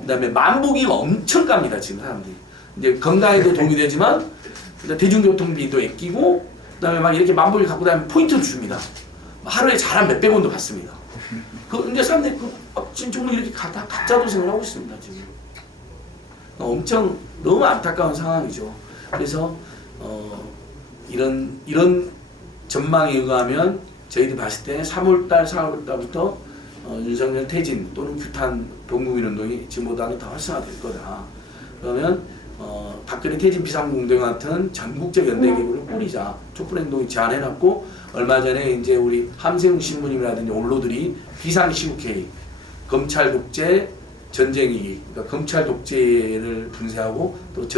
그 다음에 만보기가 엄청 깝니다. 지금 사람들이. 이제 건강에도 도움이 되지만 대중교통비도 아끼고 그 다음에 막 이렇게 만보기 갖고 다니면 포인트를 줍니다. 하루에 잘 한 몇백 원도 받습니다. 그 이제 사람들이 지금 정말 이렇게 가짜 도생을 하고 있습니다. 지금. 엄청 너무 안타까운 상황이죠. 그래서 이런 전망에 의하면 저희들이 봤을 때 3월달, 4월달부터 윤석열 퇴진 또는 규탄 범국민운동이 지금보다는 더 활성화될 거다. 그러면 박근혜 퇴진 비상공동 같은 전국적 연대기구를 꾸리자. 촛불행동이 제안해놨고 얼마 전에 이제 우리 함세웅 신부님이라든지 원로들이 비상시국회의 검찰 독재 전쟁위기, 그러니까 검찰 독재를 분쇄하고 또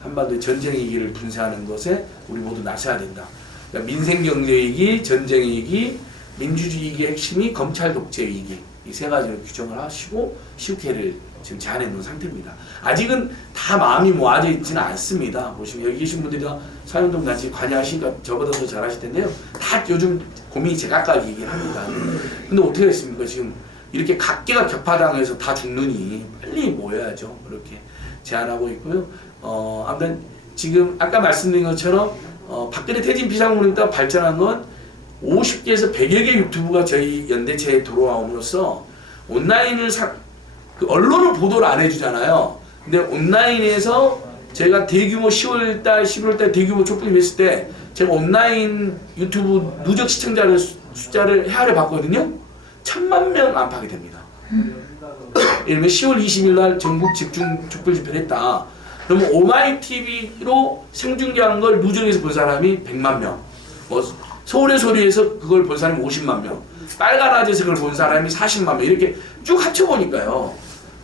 한반도의 전쟁위기를 분쇄하는 것에 우리 모두 나서야 된다. 그러니까 민생경제위기, 전쟁위기, 민주주의의 핵심이 검찰 독재위기 이 세 가지를 규정을 하시고 시국회를 지금 제안해 놓은 상태입니다. 아직은 다 마음이 모아져 있지는 않습니다. 보시면 여기 계신 분들이 사회운동 같이 관여하시니까 저보다 더 잘하실 텐데요. 다 요즘 고민이 제각각이긴 합니다. 근데 어떻게 했습니까? 지금 이렇게 각계가 격파당해서 다 죽느니 빨리 모여야죠. 그렇게 제안하고 있고요. 아무튼 지금 아까 말씀드린 것처럼 박근혜 퇴진 비상국민운동 발전한 건 50개에서 100여 개 유튜브가 저희 연대체에 들어와옴으로써 온라인을 그 언론은 보도를 안 해주잖아요. 근데 온라인에서 제가 대규모 10월달, 11월달 대규모 촛불 했을 때 제가 온라인 유튜브 누적 시청자를 숫자를 헤아려 봤거든요. 1000만 명 안팎이 됩니다. 예를 들면 10월 20일 날 전국 집중 촛불 집회를 했다. 그러면 오마이TV로 생중계한 걸 누적해서 본 사람이 100만 명, 뭐 서울의 소리에서 그걸 본 사람이 50만 명, 빨간 아재에서 그걸 본 사람이 40만 명 이렇게 쭉 합쳐보니까요.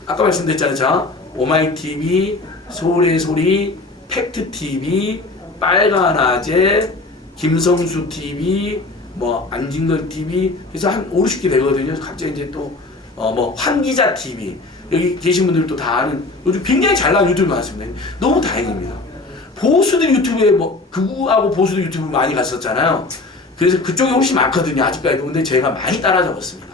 아까 말씀드렸잖아요. 자, 오마이TV, 서울의 소리, 팩트TV, 빨간 아재, 김성수TV, 뭐 안진걸TV 해서 한 5, 60개 되거든요. 갑자기 이제 또 뭐 황기자TV 여기 계신 분들도 다 아는 요즘 굉장히 잘 나온 유튜브 많습니다. 너무 다행입니다. 보수들 유튜브에 뭐 극우하고 보수들 유튜브 많이 갔었잖아요. 그래서 그쪽이 훨씬 많거든요. 아직까지도. 근데 제가 많이 따라잡았습니다.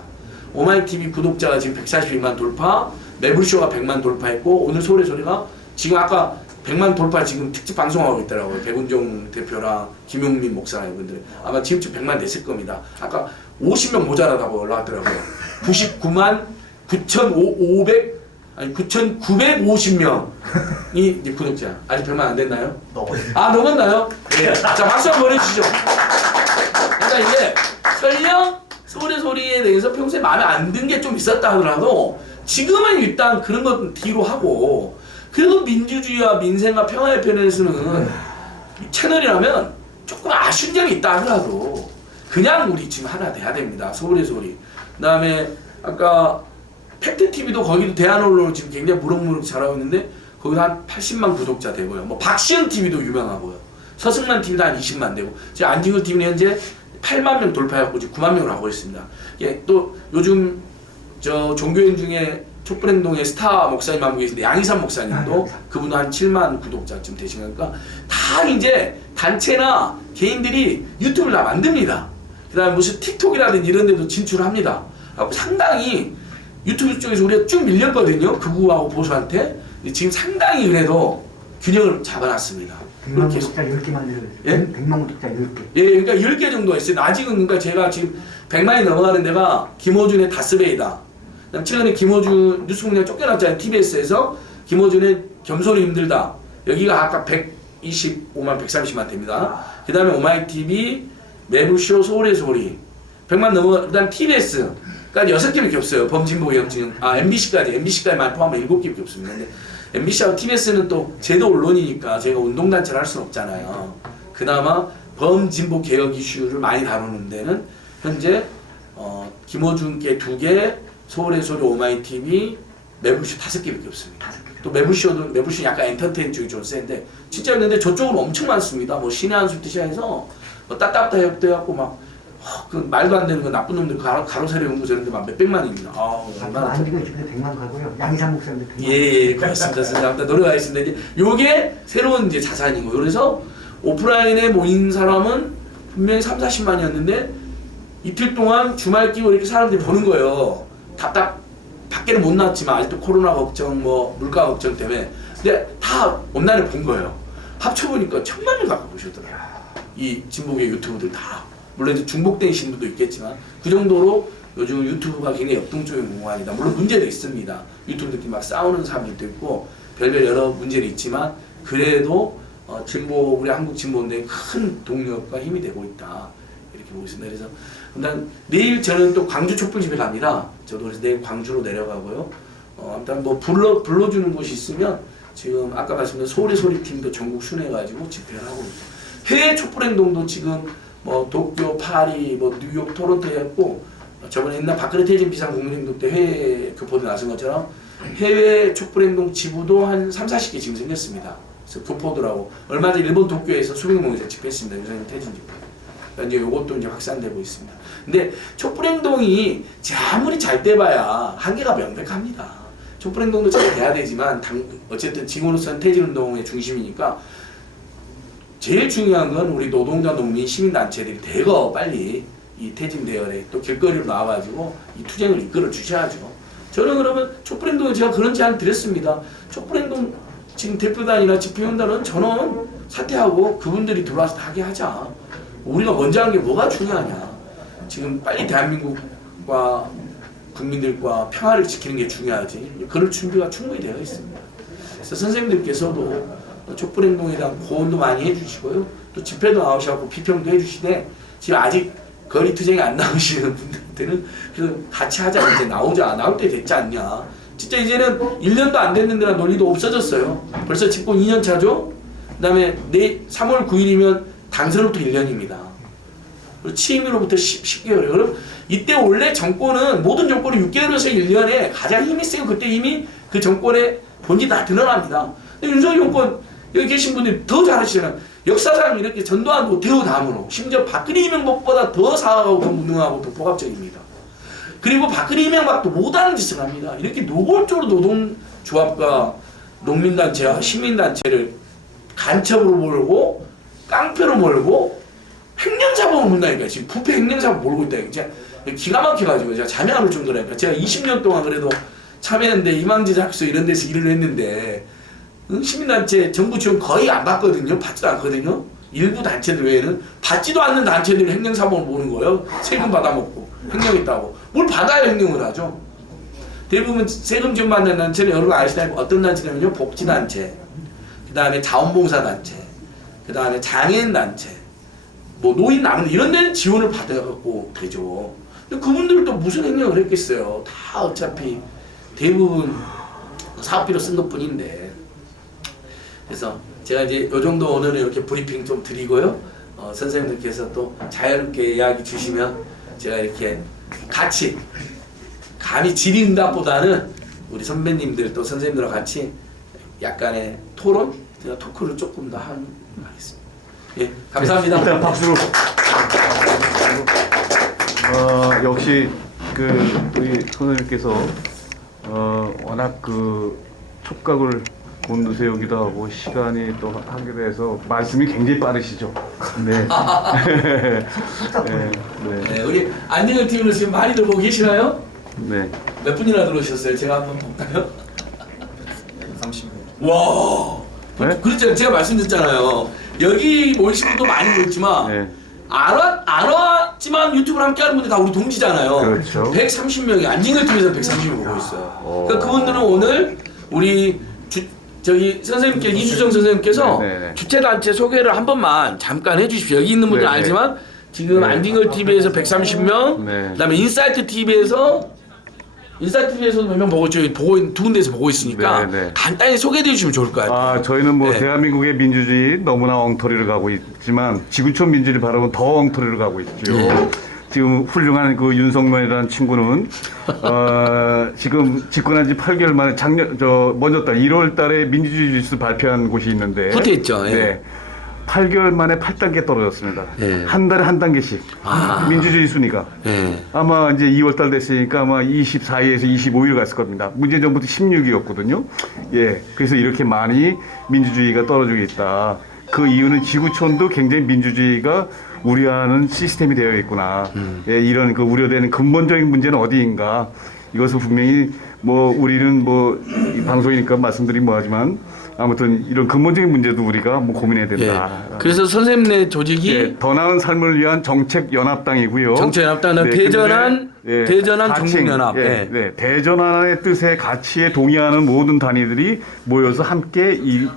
오마이TV 구독자가 지금 141만 돌파, 매불쇼가 100만 돌파했고 오늘 서울의 소리가 지금 아까 100만 돌파 지금 특집 방송하고 있더라고요. 백운종 대표랑 김용민 목사랑 이분들 아마 지금쯤 100만 됐을 겁니다. 아까 50명 모자라다고 올라왔더라고요. 99만 9,500 아니 9,950명이 이제 구독자. 아직 100만 안 됐나요? 아 넘었나요? 네. 자 박수 한번 보내주시죠. 그러니까 이제 설령 서울의 소리에 대해서 평소에 마음에 안 든 게 좀 있었다 하더라도 지금은 일단 그런 것 뒤로 하고 그래도 민주주의와 민생과 평화의 편에서는 채널이라면 조금 아쉬운 점이 있다 하더라도 그냥 우리 지금 하나 돼야 됩니다. 서울의 소리. 그 다음에 아까 팩트TV도 거기도 대한언론으로 지금 굉장히 무럭무럭 잘하고 있는데 거기도 한 80만 구독자 되고요. 뭐 박시영TV도 유명하고요. 서승만TV도 한 20만 되고 지금 안진걸TV는 현재 8만 명 돌파해갖고 지금 9만 명을 하고 있습니다. 예, 또 요즘 저 종교인 중에 촛불행동의 스타 목사님 한 분 계신데 양희삼 목사님도 그분도 한 7만 구독자쯤 되신 거니까 다 이제 단체나 개인들이 유튜브를 다 만듭니다. 그 다음에 무슨 틱톡이라든지 이런 데도 진출합니다. 상당히 유튜브 쪽에서 우리가 쭉 밀렸거든요. 극우하고 보수한테. 지금 상당히 그래도 균형을 잡아놨습니다. 100만 구독자 10개 만들어요. 예? 100만 구독자 10개. 예, 그러니까 10개 정도가 있어요. 아직은 그러니까 제가 지금 100만이 넘어가는 데가 김호준의 다스베이다. 최근에 김호준 뉴스공장 쫓겨났잖아요. TBS에서 김호준의 겸손이 힘들다. 여기가 아까 125만, 130만 됩니다. 그 다음에 오마이TV, 매불쇼, 서울의 소리 100만 넘어. 그다음 TBS까지 6개밖에 없어요. 범진보 경증. MBC까지만 포함하면 7개밖에 없습니다. 근데 MBC하고 TBS는 또 제도 언론이니까 저희가 운동단체를 할 수는 없잖아요. 그나마 범진보 개혁 이슈를 많이 다루는 데는 현재 김호준께 2개, 서울의 소리 오마이TV, 매불쇼 5개밖에 없습니다. 또 매불쇼는 약간 엔터테인 쪽이 좀 센데 진짜 근데 저쪽은 엄청 많습니다. 뭐 신의 한수부터 시작해서 뭐 따따따 협도 해갖고 막 그 말도 안 되는 거 나쁜 놈들 가로세로 연구 저런데 막 몇백만입니다. 얼마나 안지고 지금 100만 가고요. 양희삼 목사님도 100만. 예, 고맙습니다. 아무튼 노력하겠습니다. 이제 요게 새로운 이제 자산인 거예요. 그래서 오프라인에 모인 사람은 분명히 3, 40만이었는데 이틀 동안 주말 끼고 이렇게 사람들이 보는 거예요. 밖에는 못 나왔지만 아직도 코로나 걱정, 뭐 물가 걱정 때문에 근데 다 온라인에 본 거예요. 합쳐보니까 1000만 명 가까이 보셨더라고요. 이 진보계 유튜브들 다. 물론 이제 중복되신 분도 있겠지만 그 정도로 요즘 유튜브가 굉장히 역동적인 공간이다. 물론 문제도 있습니다. 유튜브들끼리 막 싸우는 사람들도 있고 별별 여러 문제도 있지만 그래도 진보 우리 한국 진보인데 큰 동력과 힘이 되고 있다. 이렇게 보고 있습니다. 그래서 일단 내일 저는 또 광주 촛불집회 갑니다. 저도 그래서 내일 광주로 내려가고요. 일단 뭐 불러주는 곳이 있으면 지금 아까 말씀드린 서울의 소리 팀도 전국 순회해가지고 집회를 하고 있고 해외 촛불행동도 지금 뭐 도쿄, 파리, 뭐 뉴욕, 토론토에 했고 저번에 옛날 박근혜 퇴진 비상국민행동 때 해외 교포들 나선 것처럼 해외 촛불행동 지부도 한 3, 40개 지금 생겼습니다. 그래서 교포들하고 얼마 전 일본 도쿄에서 수백 명에서 집회했습니다. 유사님 퇴진 집회. 그러니까 이제 요것도 이제 확산되고 있습니다. 근데 촛불행동이 아무리 잘 돼봐야 한계가 명백합니다. 촛불행동도 잘 돼야 되지만 어쨌든 지금으로서는 퇴진운동의 중심이니까 제일 중요한 건 우리 노동자, 농민, 시민단체들이 대거 빨리 이 퇴진 대열에 또 길거리로 나와가지고 이 투쟁을 이끌어 주셔야죠. 저는 그러면 촛불행동에 제가 그런 제안을 드렸습니다. 촛불행동 지금 대표단이나 집회원단은 전원 사퇴하고 그분들이 들어와서 다 하게 하자. 우리가 먼저 하는 게 뭐가 중요하냐. 지금 빨리 대한민국과 국민들과 평화를 지키는 게 중요하지. 그럴 준비가 충분히 되어 있습니다. 그래서 선생님들께서도 촛불행동에 대한 고언도 많이 해주시고요. 또 집회도 나오셔서 비평도 해주시되 지금 아직 거리 투쟁이 안 나오시는 분들한테는 그래서 같이 하자. 이제 나올 때 됐지 않냐. 진짜 이제는 1년도 안 됐는데라 논리도 없어졌어요. 벌써 집권 2년 차죠. 그다음에 3월 9일이면 당선으로부터 1년입니다. 그리고 취임으로부터 10개월이에요. 그럼 이때 원래 정권은 모든 정권이 6개월에서 1년에 가장 힘이 세고 그때 이미 그 정권의 본질이 다 드러납니다. 근데 윤석열 정권 여기 계신 분들이 더 잘하시잖아요. 역사상 이렇게 전두환도 대우 다음으로 심지어 박근혜 이명박보다 더 사과하고 더 무능하고 더 포갑적입니다. 그리고 박근혜 이명박도 못하는 짓을 합니다. 이렇게 노골적으로 노동조합과 농민단체와 시민단체를 간첩으로 몰고 깡패로 몰고 횡령사범을 문다니까. 지금 부패 횡령사범 몰고 있다니까. 진짜 기가 막혀가지고 제가 잠이 안 올 정도라니까. 제가 20년 동안 그래도 참여했는데 희망제작소 이런 데서 일을 했는데 시민단체 정부 지원 거의 안 받거든요. 받지도 않거든요. 일부 단체들 외에는 받지도 않는 단체들이 횡령사범을 모는 거예요. 세금 받아먹고 횡령했다고. 뭘 받아야 횡령을 하죠. 대부분 세금 지원받는 단체는 여러분 아시다시피 어떤 단체냐면요. 복지단체, 그 다음에 자원봉사단체, 그 다음에 장애인단체, 뭐 노인 나는 이런 데는 지원을 받아갖고 되죠. 근데 그분들도 무슨 횡령을 했겠어요. 다 어차피 대부분 사업비로 쓴 것뿐인데. 그래서 제가 이제 요 정도 오늘은 이렇게 브리핑 좀 드리고요. 선생님들께서 또 자유롭게 이야기 주시면 제가 이렇게 같이 감히 질의응답보다는 우리 선배님들 또 선생님들과 같이 약간의 토론, 제가 토크를 조금 더 하겠습니다. 예, 감사합니다. 일단 박수로. 역시 우리 선생님께서 워낙 촉각을 곤두세우기도 하고 시간이 또 한계돼서 말씀이 굉장히 빠르시죠. 네. 네, 우리 안진걸 TV로 지금 많이들 보고 계시나요? 네. 몇 분이나 들어오셨어요? 제가 한번 볼까요? 30분. 와. 네? 그렇죠. 제가 말씀드렸잖아요. 여기 모이신 분도 많이 보였지만 네. 안 왔지만 유튜브를 함께하는 분들 다 우리 동지잖아요. 그렇죠. 130명이 안진걸 TV에서 130명 보고 있어요. 그러니까 그분들은 오늘 우리 선생님께 이수정 선생님께서 네네네. 주체단체 소개를 한 번만 잠깐 해주십시오. 여기 있는 분들은 네네. 알지만 지금 네. 안진걸 TV에서 130명, 네. 그다음에 인사이트 TV에서도 몇 명 보고 있는 두 군데에서 보고 있으니까 네네. 간단히 소개해 주시면 좋을 것 같아요. 저희는 뭐 네. 네. 대한민국의 민주주의 너무나 엉터리를 가고 있지만 지구촌 민주주의 바라보면 더 엉터리를 가고 있죠. 지금 훌륭한 그 윤석열이라는 친구는 지금 집권한 지 8개월 만에 먼저 달 1월 달에 민주주의 지수 발표한 곳이 있는데 후퇴했죠. 예. 네. 8개월 만에 8단계 떨어졌습니다. 예. 한 달에 한 단계씩. 민주주의 순위가. 예. 아마 이제 2월 달 됐으니까 아마 24일에서 25일 갔을 겁니다. 문재인 정부 때 16이었거든요. 예. 그래서 이렇게 많이 민주주의가 떨어지고 있다. 그 이유는 지구촌도 굉장히 민주주의가 우려하는 시스템이 되어 있구나. 예, 이런 그 우려되는 근본적인 문제는 어디인가. 이것을 분명히 우리는 이 방송이니까 말씀드리기 뭐하지만 아무튼 이런 근본적인 문제도 우리가 고민해야 된다. 예. 그래서 선생님네 조직이 예, 더 나은 삶을 위한 정책연합당이고요. 정책연합당은 네, 대전한 가칭, 전국연합. 예, 네, 대전환의 뜻에 가치에 동의하는 모든 단위들이 모여서 함께 이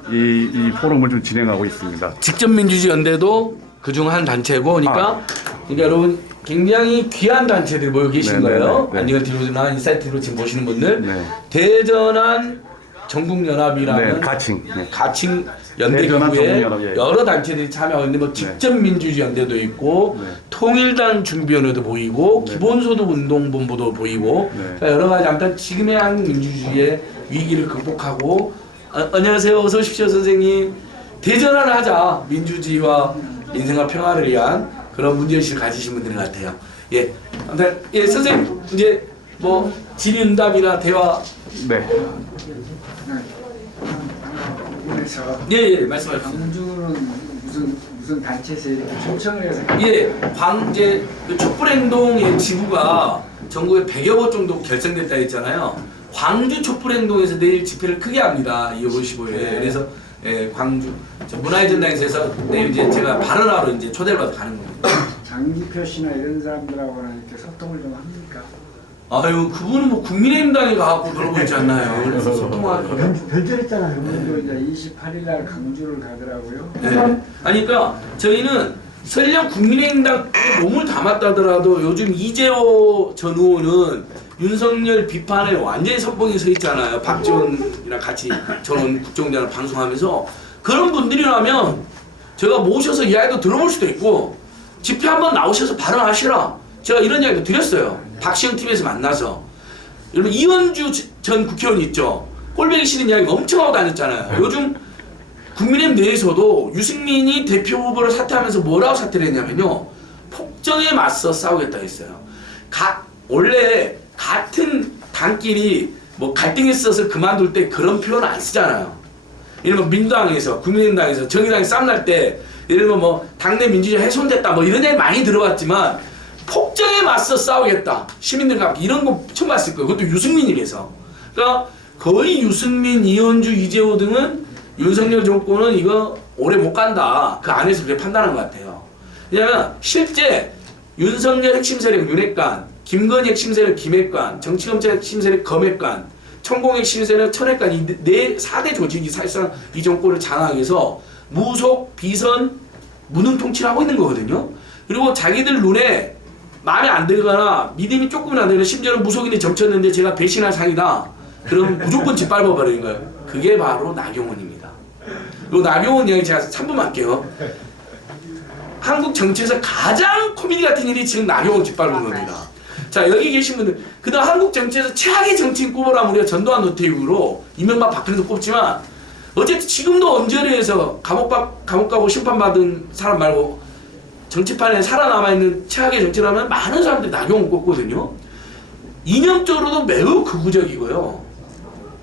포럼을 좀 진행하고 있습니다. 직접민주주의연대도 그중 한 단체고, 그러니까 여러분 굉장히 귀한 단체들이 모여 계신 거예요. 안진걸 TV나 인사이트로 지금 보시는 분들, 대전한 전국연합이라는 네, 가칭. 네. 가칭 대전한 연대기구에 전국연합, 예. 여러 단체들이 참여하고 있는데 직접민주주의연대도 있고 통일당 준비위원회도 보이고 기본소득운동본부도 보이고 그러니까 여러 가지 아무튼 지금의 한국 민주주의의 위기를 극복하고 안녕하세요. 어서 오십시오 선생님. 대전환을 하자. 민주주의와 인생과 평화를 위한 그런 문제의식을 가지신 분들 같아요. 예. 아무튼 선생님 이제 질의응답이나 대화 네. 예 말씀하세요. 광주는 무슨 단체에서 이렇게 초청을 해서 이제 그 촛불행동의 지부가 전국에 100여 곳 정도 결성됐다 했잖아요. 광주 촛불행동에서 내일 집회를 크게 합니다. 2월 55일에. 그래서 광주 문화의 전당에서 해서 내일 이제 제가 발언하러 이제 초대를 받아 가는 겁니다. 장기표 씨나 이런 사람들하고는 이렇게 소통을 좀 합니까? 아유 그분은 국민의힘당에 가갖고 놀고 있지 않나요? 그래서 소통하기. 변절했잖아요. 오늘도 이제 28일 날 강주를 가더라고요. 네. 아니 그러니까 저희는 설령 국민의힘당 몸을 담았다더라도 요즘 이재호 전 의원은 윤석열 비판에 완전히 선봉에 서 있잖아요. 박지원이랑 같이 저는 국정원장 방송하면서 그런 분들이라면 제가 모셔서 이야기도 들어볼 수도 있고 집회 한번 나오셔서 발언하시라. 제가 이런 이야기도 드렸어요. 박시영 TV에서 만나서. 여러분 이현주 전 국회의원 있죠. 꼴보기 싫은 이야기 엄청 하고 다녔잖아요. 요즘 국민의힘 내에서도 유승민이 대표 후보를 사퇴하면서 뭐라고 사퇴를 했냐면요. 폭정에 맞서 싸우겠다 했어요. 원래 같은 당끼리 뭐 갈등이 있어서 그만둘 때 그런 표현 안 쓰잖아요. 예를 들면 민주당에서 국민의힘당에서 정의당이 쌈날 때 예를 들면 뭐 당내 민주주의 훼손됐다 뭐 이런 얘기 많이 들어봤지만 폭정에 맞서 싸우겠다 시민들과 함께 이런 거 처음 봤을 거예요. 그것도 유승민에게서. 그러니까 거의 유승민, 이현주, 이재호 등은 윤석열 정권은 이거 오래 못 간다. 그 안에서 그렇게 판단한 것 같아요. 왜냐하면 실제 윤석열 핵심 세력 윤핵관, 김건희 핵심 세력 김핵관, 정치검찰 핵심 세력 검핵관, 천공 핵심 세력 천핵관 이 4대 조직이 사실상 이 정권을 장악하기 위해서 무속, 비선, 무능 통치를 하고 있는 거거든요. 그리고 자기들 눈에 마음에 안 들거나 믿음이 조금은 안 되는 심지어는 무속인이 점쳤는데 제가 배신할 상이다. 그럼 무조건 짓밟아 버리는 거예요. 그게 바로 나경원입니다. 요 나경원 이야기 제가 3분 할게요. 한국 정치에서 가장 코미디 같은 일이 지금 나경원 짓밟은 겁니다. 자 여기 계신 분들 그다음 한국 정치에서 최악의 정치인 꼽으라면 우리가 전두환 노태우로 이명박 박근혜도 꼽지만 어쨌든 지금도 언저리에서 감옥 가고 심판받은 사람 말고 정치판에 살아남아있는 최악의 정치라면 많은 사람들이 나경원 꼽거든요. 이념적으로도 매우 극우적이고요.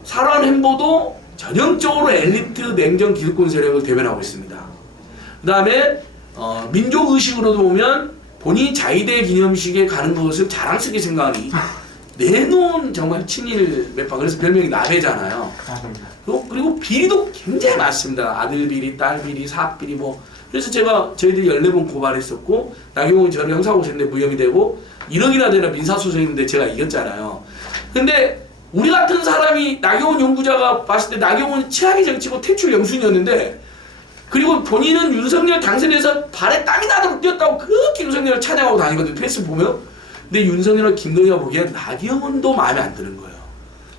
살아온 행보도 전형적으로 엘리트 냉정 기득권 세력을 대변하고 있습니다. 그 다음에 민족의식으로도 보면 본인이 자위대 기념식에 가는 것을 자랑스럽게 생각하니 내놓은 정말 친일 매파 그래서 별명이 나배잖아요. 그리고 비리도 굉장히 많습니다. 아들 비리, 딸 비리, 사업 비리 뭐 그래서 저희들이 14번 고발했었고 나경원이 저를 형사고소했는데 무혐의 되고 1억이나 되는 민사소송했는데 제가 이겼잖아요. 근데 우리 같은 사람이 나경원 연구자가 봤을 때 나경원이 최악의 정치고 퇴출 영순이었는데 그리고 본인은 윤석열 당선에서 발에 땀이 나도록 뛰었다고 그렇게 윤석열을 찬양하고 다니거든요. 페이스북 보면. 근데 윤석열과 김건희가 보기엔 나경원도 마음에 안 드는 거예요.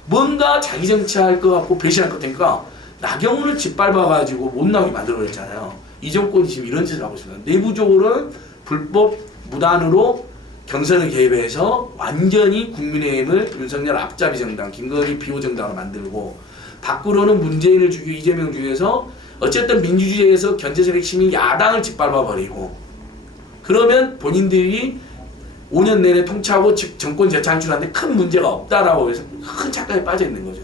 뭔가 자기 정치할 것 같고 배신할 것 같으니까 나경원을 짓밟아가지고 못 나오게 만들어냈잖아요. 이 정권이 지금 이런 짓을 하고 있습니다. 내부적으로는 불법 무단으로 경선을 개입해서 완전히 국민의힘을 윤석열 앞잡이 정당, 김건희 비호 정당으로 만들고 밖으로는 문재인을 죽이고 이재명 죽여서 어쨌든 민주주의에서 견제세력 핵심인 야당을 짓밟아버리고 그러면 본인들이 5년 내내 통치하고 정권 재창출하는데 큰 문제가 없다라고 해서 큰 착각에 빠져 있는 거죠.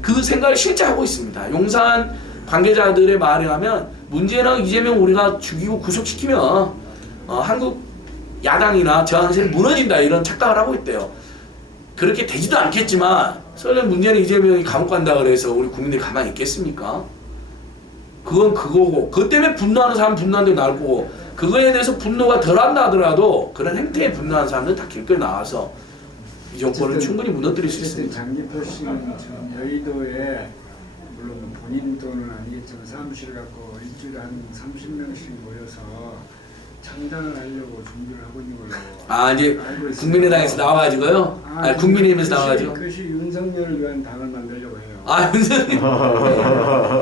그 생각을 실제 하고 있습니다. 용산 관계자들의 말에 하면 문재인하고 이재명 우리가 죽이고 구속시키면 한국 야당이나 저항세력이 무너진다 이런 착각을 하고 있대요. 그렇게 되지도 않겠지만 설령 문재인 이재명이 감옥 간다 그래서 우리 국민들이 가만히 있겠습니까? 그건 그거고 그것 때문에 분노하는 사람 분노하는 데 나올 거고 그거에 대해서 분노가 덜한다 하더라도 그런 행태에 분노하는 사람들은 다 길거리 나와서 이 정권을 충분히 무너뜨릴 수 있습니다. 장기표 씨는 지금 여의도에 물론 본인 돈은 아니겠지만 사무실을 갖고 일주일에 한 30명씩 모여서 창당을 하려고 준비를 하고 있는 걸로 이제 알고 있습니다. 국민의당에서 나와가지고요? 국민의힘에서 나와가지고? 그것이 윤석열을 위한 당을 만들려고 해요. 윤석열.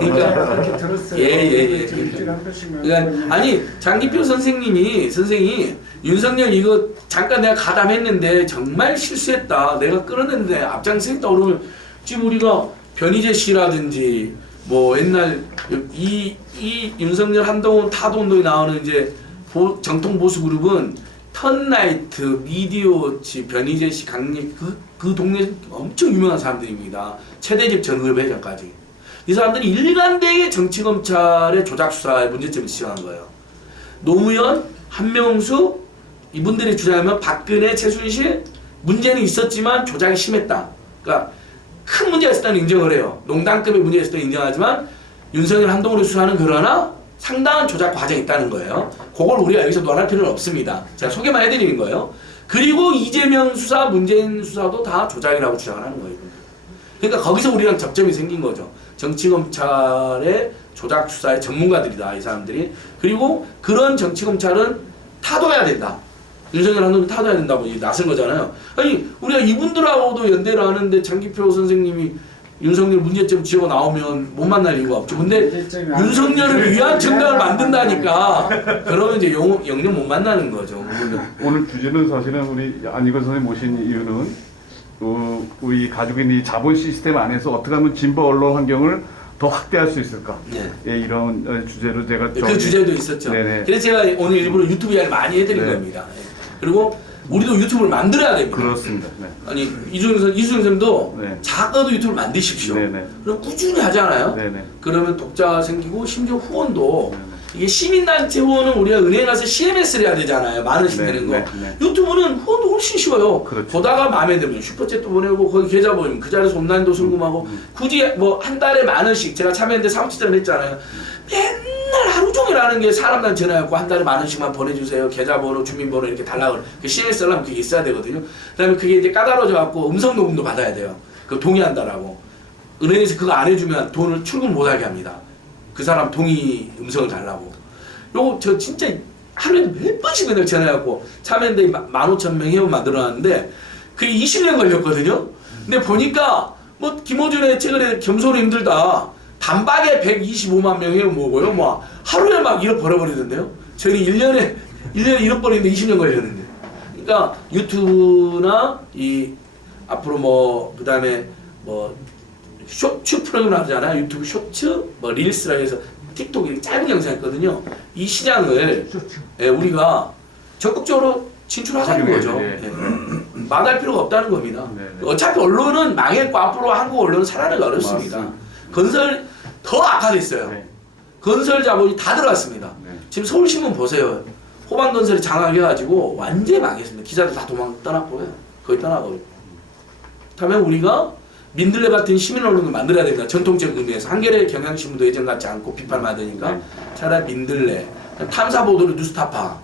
그러니까 그렇게 들었어요. 일주일에 한 표씩만. 그러니까 아니 장기표 선생이 윤석열 이거 잠깐 내가 가담했는데 정말 실수했다. 내가 끌어냈는데 앞장서겠다 그러면 지금 우리가 변희재 씨라든지 뭐 옛날 이 윤석열 한동훈 타도운동에 나오는 이제 정통 보수 그룹은 턴라이트, 미디어워치, 변희재 씨, 강림 그 동네 엄청 유명한 사람들입니다. 최대집 전 의회장까지. 이 사람들이 일관되게 정치검찰의 조작수사에 문제점을 지적한 거예요. 노무현, 한명수 이분들이 주장하면 박근혜, 최순실 문제는 있었지만 조작이 심했다. 그러니까 큰 문제가 있었다는 인정을 해요. 농단급의 문제가 있었다는 인정하지만 윤석열 한동훈을 수사하는 그러나 상당한 조작 과정이 있다는 거예요. 그걸 우리가 여기서 논할 필요는 없습니다. 제가 소개만 해드리는 거예요. 그리고 이재명 수사, 문재인 수사도 다 조작이라고 주장을 하는 거예요. 그러니까 거기서 우리랑 접점이 생긴 거죠. 정치검찰의 조작 수사의 전문가들이다 이 사람들이. 그리고 그런 정치검찰은 타도해야 된다. 윤석열 한 놈이 타다야 된다고 이제 나선 거잖아요. 아니 우리가 이분들하고도 연대를 하는데 장기표 선생님이 윤석열 문제점 지어가 나오면 못 만날 이유가 없죠. 근데 문제점이 윤석열을 위한 정당을 만든다니까 그러면 이제 영영 못 만나는 거죠. 오늘 주제는 사실은 우리 안익원 선생님 모신 이유는 우리 가지고 있는 이 자본 시스템 안에서 어떻게 하면 진보 언론 환경을 더 확대할 수 있을까? 네. 예, 이런 주제로 제가 그 주제도 있었죠. 네네. 그래서 제가 오늘 일부러 유튜브 이야기를 많이 해드린 네. 겁니다. 예. 그리고 우리도 유튜브를 만들어야 됩니다. 그렇습니다. 네. 아니 이수영 선생님도 네. 작가도 유튜브를 만드십시오. 네네. 그럼 꾸준히 하잖아요. 네네. 그러면 독자가 생기고 심지어 후원도 네네. 이게 시민단체 후원은 우리가 은행 가서 CMS를 해야 되잖아요. 만 원씩 네, 되는 거. 네, 네. 유튜브는 후원도 훨씬 쉬워요. 그렇죠. 보다가 마음에 들면 슈퍼챗도 보내고 거기 계좌 보이면 그 자리에서 온라인도 송금하고 굳이 뭐 한 달에 만 원씩 제가 참여했는데 사무치자를 했잖아요. 맨날 하루 종일 하는 게 사람들한테 전화해갖고 한 달에 만 원씩만 보내주세요. 계좌번호, 주민번호 이렇게 달라고 그 CMS 하려면 그게 있어야 되거든요. 그다음에 그게 이제 까다로워져갖고 음성 녹음도 받아야 돼요. 그거 동의한다라고. 은행에서 그거 안 해주면 돈을 출금 못하게 합니다. 그 사람 동의 음성을 달라고. 요거 저 진짜 하루에 몇 번씩 맨날 전화해갖고 참여연대 15,000명 회원 만들어놨는데 그게 20년 걸렸거든요. 근데 보니까 뭐 김호준의 최근에 겸손이 힘들다. 단박에 125만 명 회원 모으고요. 뭐 하루에 막 1억 벌어버리던데요. 저희는 1년에 1억 벌이는데 20년 걸렸는데. 그러니까 유튜브나 이 앞으로 뭐 그다음에 뭐 쇼츠 프로그램 하잖아요. 유튜브 쇼츠, 뭐 릴스라 해서 틱톡이 짧은 영상 있거든요. 이 시장을 예, 우리가 적극적으로 진출하자는 거죠. 네. 예. 마다할 필요가 없다는 겁니다. 네. 어차피 언론은 망했고 앞으로 한국 언론은 살아나기 어렵습니다. 맞습니다. 건설 더 악화됐어요. 네. 건설 자본이 다 들어갔습니다. 네. 지금 서울신문 보세요. 호반건설이 장악해가지고 완전히 망했습니다. 기자들 다 도망 떠났고요. 거의 떠나고. 다음에 우리가 민들레 같은 시민 언론을 만들어야 됩니다. 전통적 의미에서 한겨레 경향신문도 예전 같지 않고 비판 받으니까 네. 차라리 민들레, 탐사 보도를 뉴스타파,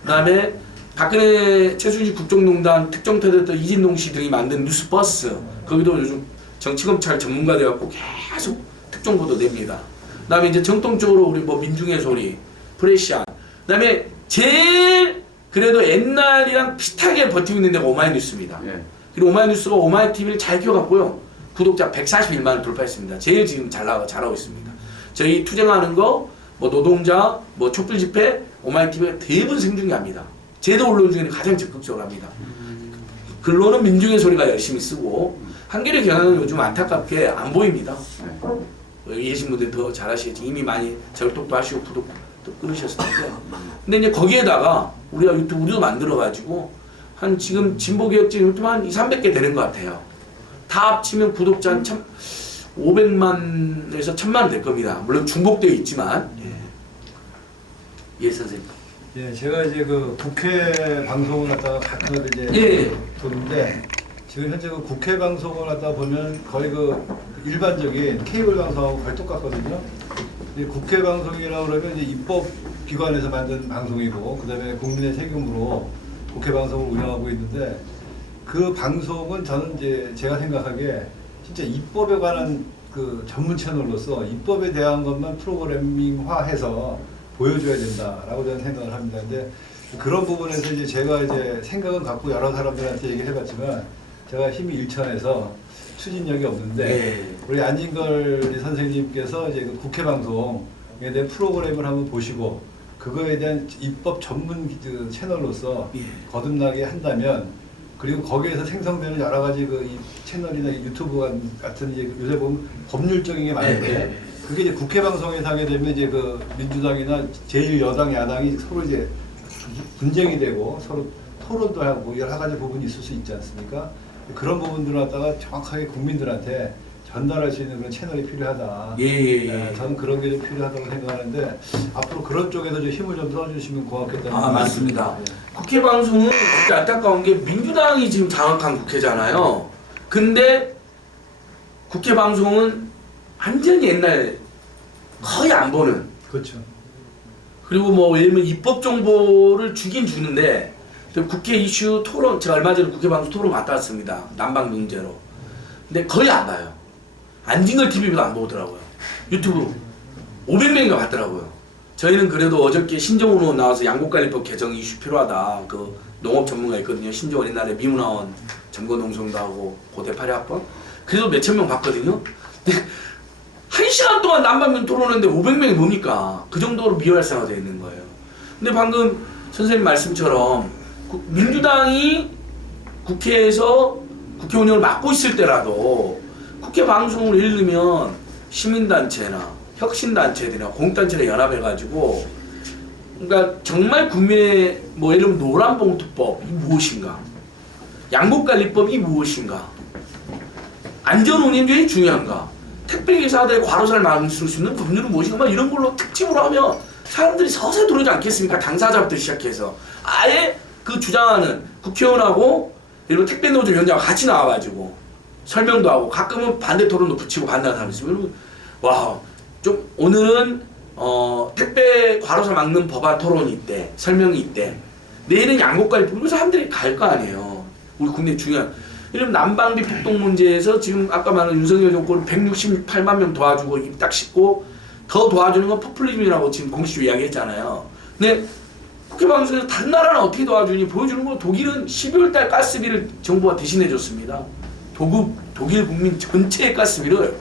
그다음에 박근혜 최순실 국정농단 특정태됐던 이진동 씨 등이 만든 뉴스버스, 거기도 요즘 정치검찰 전문가 돼갖고 계속 특정 보도 냅니다. 그다음에 이제 정통적으로 우리 뭐 민중의 소리, 프레시안, 그다음에 제일 그래도 옛날이랑 비슷하게 버티고 있는 데가 오마이뉴스입니다. 예. 그리고 오마이뉴스가 오마이TV를 잘 키워갖고요. 구독자 141만을 돌파했습니다. 제일 지금 잘하고 있습니다. 저희 투쟁하는 거, 뭐 노동자, 뭐 촛불 집회, 오마이TV가 대부분 생중계합니다. 제도 언론 중에는 가장 적극적으로 합니다. 글로는 민중의 소리가 열심히 쓰고 한겨레 경향은 요즘 안타깝게 안 보입니다. 여기 계신 분들 더 잘하시겠지. 이미 많이 절독도 하시고 구독도 끊으셨을 텐데. 근데 이제 거기에다가 우리가 유튜브 우리도 만들어가지고 한 지금 진보개혁진 유튜브 한 200~300개 되는 것 같아요. 다 합치면 구독자 한 500만에서 1000만 될 겁니다. 물론 중복되어 있지만. 예, 선생님. 예, 제가 이제 그 국회 방송을 갖다가 가끔가다 이제 예. 보는데 지금 현재 그 국회 방송을 갖다 보면 거의 그 일반적인 케이블 방송하고 거의 똑같거든요. 이 국회 방송이라고 그러면 이제 입법 기관에서 만든 방송이고 그다음에 국민의 세금으로 국회 방송을 운영하고 있는데 그 방송은 저는 이제 제가 생각하기에 진짜 입법에 관한 그 전문 채널로서 입법에 대한 것만 프로그래밍화해서 보여줘야 된다라고 저는 생각을 합니다. 근데 그런 부분에서 이제 제가 이제 생각은 갖고 여러 사람들한테 얘기를 해봤지만 제가 힘이 일천해서 추진력이 없는데 네. 우리 안진걸 선생님께서 이제 그 국회 방송에 대한 프로그램을 한번 보시고 그거에 대한 입법 전문 그 채널로서 예. 거듭나게 한다면 그리고 거기에서 생성되는 여러 가지 그 이 채널이나 이 유튜브 같은 이제 요새 보면 법률적인 게 많은데 네. 그게 이제 국회 방송에서 하게 되면 이제 그 민주당이나 제일 여당 야당이 서로 이제 분쟁이 되고 서로 토론도 하고 여러 가지 부분이 있을 수 있지 않습니까? 그런 부분들을 갖다가 정확하게 국민들한테 전달할 수 있는 그런 채널이 필요하다. 예. 저는 그런 게 좀 필요하다고 생각하는데 앞으로 그런 쪽에서 좀 힘을 좀 써주시면 고맙겠다는 아, 맞습니다. 예. 국회 방송은 진짜 안타까운 게 민주당이 지금 장악한 국회잖아요. 근데 국회 방송은 완전히 옛날 거의 안 보는. 그렇죠. 그리고 뭐 예를 들면 입법 정보를 주긴 주는데 국회 이슈 토론, 제가 얼마 전에 국회 방송 토론 갔다 왔습니다. 난방 문제로. 근데 거의 안 봐요. 안진걸 TV도 안 보더라고요. 유튜브 500명인가 봤더라고요. 저희는 그래도 어저께 신정훈 의원 나와서 양곡관리법 개정 이슈 필요하다. 그 농업 전문가 있거든요. 신조원 옛날에 미문화원 점거농성도 하고 고대 8학번. 그래도 몇천 명 봤거든요. 근데 1시간 동안 난방면 토론하는데 500명이 뭡니까? 그 정도로 미활성화되어 있는 거예요. 근데 방금 선생님 말씀처럼 민주당이 국회에서 국회 운영을 맡고 있을 때라도 국회 방송을 예를 들면 시민단체나 혁신단체들이나 공단체를 연합해가지고 그러니까 정말 국민의 뭐 예를 들면 노란봉투법이 무엇인가, 양곡관리법이 무엇인가, 안전운행이 중요한가, 택배기사들의 과로사를 막을 수 있는 법률은 무엇인가, 막 이런 걸로 특집으로 하면 사람들이 서서히 들어오지 않겠습니까? 당사자부터 시작해서 아예 그 주장하는 국회의원하고 예를 들면 택배노조 위원장과 같이 나와가지고 설명도 하고 가끔은 반대 토론도 붙이고 반대하는 사람이 있으면 와, 좀 오늘은 택배 과로사 막는 법안 토론이 있대, 설명이 있대. 내일은 양곡관리 그래서 사람들이 갈 거 아니에요. 우리 국내 중요한 예를 들면 난방비 폭동 문제에서 지금 아까 말한 윤석열 정권 168만 명 도와주고 입 딱 씻고 더 도와주는 건 포퓰리즘이라고 지금 공식적으로 이야기했잖아요. 근데 국회 방송에서 다른 나라는 어떻게 도와주니 보여주는 거 독일은 12월달 가스비를 정부가 대신해 줬습니다. 독일 국민 전체의 가스비를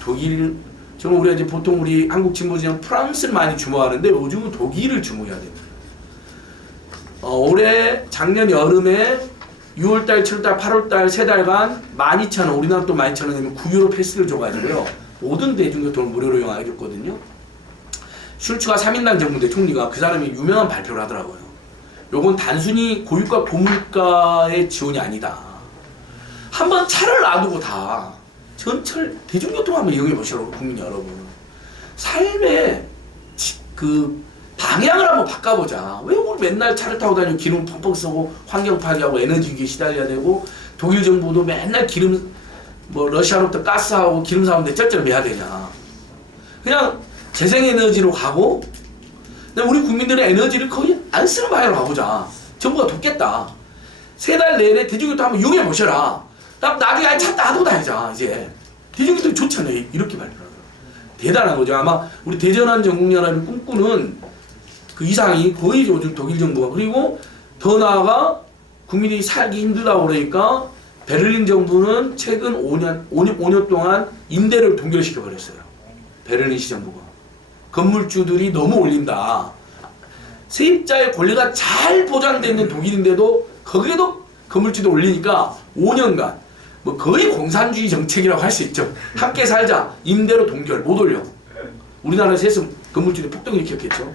독일 정말 우리가 이제 보통 우리 한국 진보진영 프랑스를 많이 주목하는데 요즘은 독일을 주목해야 됩니다. 올해 작년 여름에 6월달, 7월달, 8월달 세 달간 12,000원, 우리나라 또 12,000원이면 9유로 패스를 줘가지고요. 모든 대중교통을 무료로 이용하게 줬거든요. 슐츠가 3인당 정부대 총리가 그 사람이 유명한 발표를 하더라고요. 요건 단순히 고유가 고물가의 지원이 아니다. 한번 차를 놔두고 다 전철 대중교통 한번 이용해 보시라고 국민 여러분. 삶의 그 방향을 한번 바꿔보자. 왜 우리 맨날 차를 타고 다니고 기름 펑펑 쓰고 환경 파괴하고 에너지 위기에 시달려야 되고 독일 정부도 맨날 기름 뭐 러시아로부터 가스하고 기름 사오는데 쩔쩔 매야 되냐. 그냥 재생에너지로 가고 우리 국민들의 에너지를 거의 안 쓰는 방향으로 가보자. 정부가 돕겠다. 3달 내내 대중교통 한번 이용해 보셔라. 나중에 아예 차 놔두고 다니자. 이제 대중교통이 좋잖아요. 이렇게 발표를 하더라고요. 대단한 거죠. 아마 우리 대전한 전국연합이 꿈꾸는 그 이상이 거의 요즘 독일 정부가. 그리고 더 나아가 국민이 살기 힘들다고 그러니까 베를린 정부는 최근 5년 동안 임대를 동결시켜 버렸어요. 베를린 시정부가. 건물주들이 너무 올린다. 세입자의 권리가 잘 보장되는 독일인데도 거기에도 건물주도 올리니까 5년간 뭐 거의 공산주의 정책이라고 할 수 있죠. 함께 살자. 임대로 동결 못 올려. 우리나라에서 했으면 건물주들이 폭동 일으켰겠죠.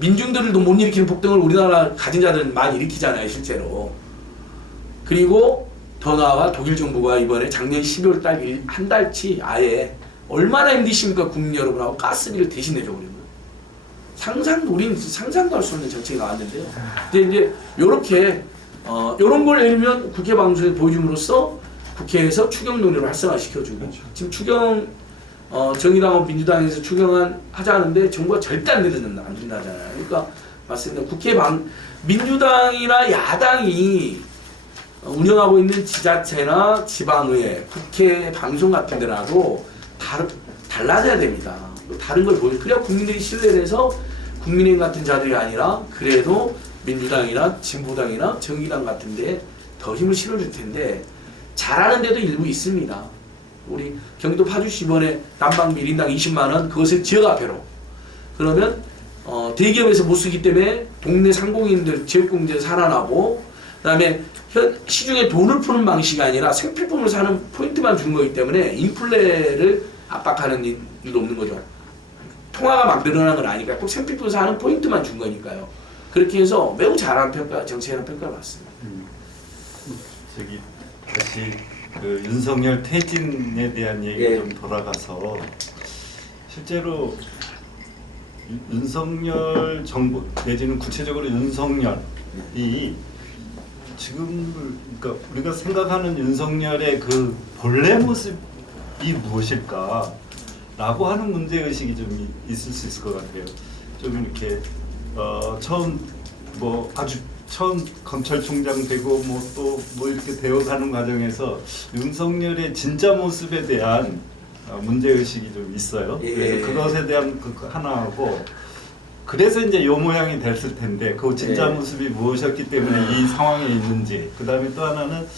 민중들도 못 일으키는 폭동을 우리나라 가진 자들은 많이 일으키잖아요. 실제로. 그리고 더 나아가 독일 정부가 이번에 작년 12월 달 한 달치 아예 얼마나 힘드십니까 국민 여러분하고 가스비를 대신해 줘버린 거예요. 우리는 상상도 할 수 없는 정책이 나왔는데요. 근데 이제 요렇게 요런 걸 예를 들면 국회 방송에 보여줌으로써 국회에서 추경 논의를 활성화시켜주고 지금 추경 정의당하고 민주당에서 추경안 하자는데 정부가 절대 안 된다잖아요. 그러니까 맞습니다. 민주당이나 야당이 운영하고 있는 지자체나 지방의회, 국회 방송 같은 데라도 달라져야 됩니다. 다른 걸 보여. 그래야 국민들이 신뢰를 해서 국민의힘 같은 자들이 아니라 그래도 민주당이나 진보당이나 정의당 같은 데 더 힘을 실어줄 텐데 잘하는 데도 일부 있습니다. 우리 경기도 파주시 이번에 난방비 1인당 20만 원 그것을 지역화폐로 그러면 대기업에서 못 쓰기 때문에 동네 상공인들 지역경제 살아나고 그다음에 시중에 돈을 푸는 방식이 아니라 생필품을 사는 포인트만 준 거기 때문에 인플레를 압박하는 일도 없는 거죠. 통화가 막 늘어나는 건 아니까 꼭 생필품 사는 포인트만 준 거니까요. 그렇게 해서 매우 잘한 정책이라는 평가를 받습니다. 저기 다시 그 윤석열 퇴진에 대한 얘기 좀 돌아가서 실제로 윤석열 정부 내지는 구체적으로 윤석열이 지금 그러니까 우리가 생각하는 윤석열의 그 본래 모습이 무엇일까라고 하는 문제 의식이 좀 있을 수 있을 것 같아요. 좀 이렇게 처음 검찰총장 되고 뭐 또 뭐 이렇게 되어가는 과정에서 윤석열의 진짜 모습에 대한 문제 의식이 좀 있어요. 그래서 그것에 대한 그 하나하고 그래서 이제 요 모양이 됐을 텐데 그 진짜 예. 모습이 무엇이었기 때문에 이 상황에 있는지. 그다음에 또 하나는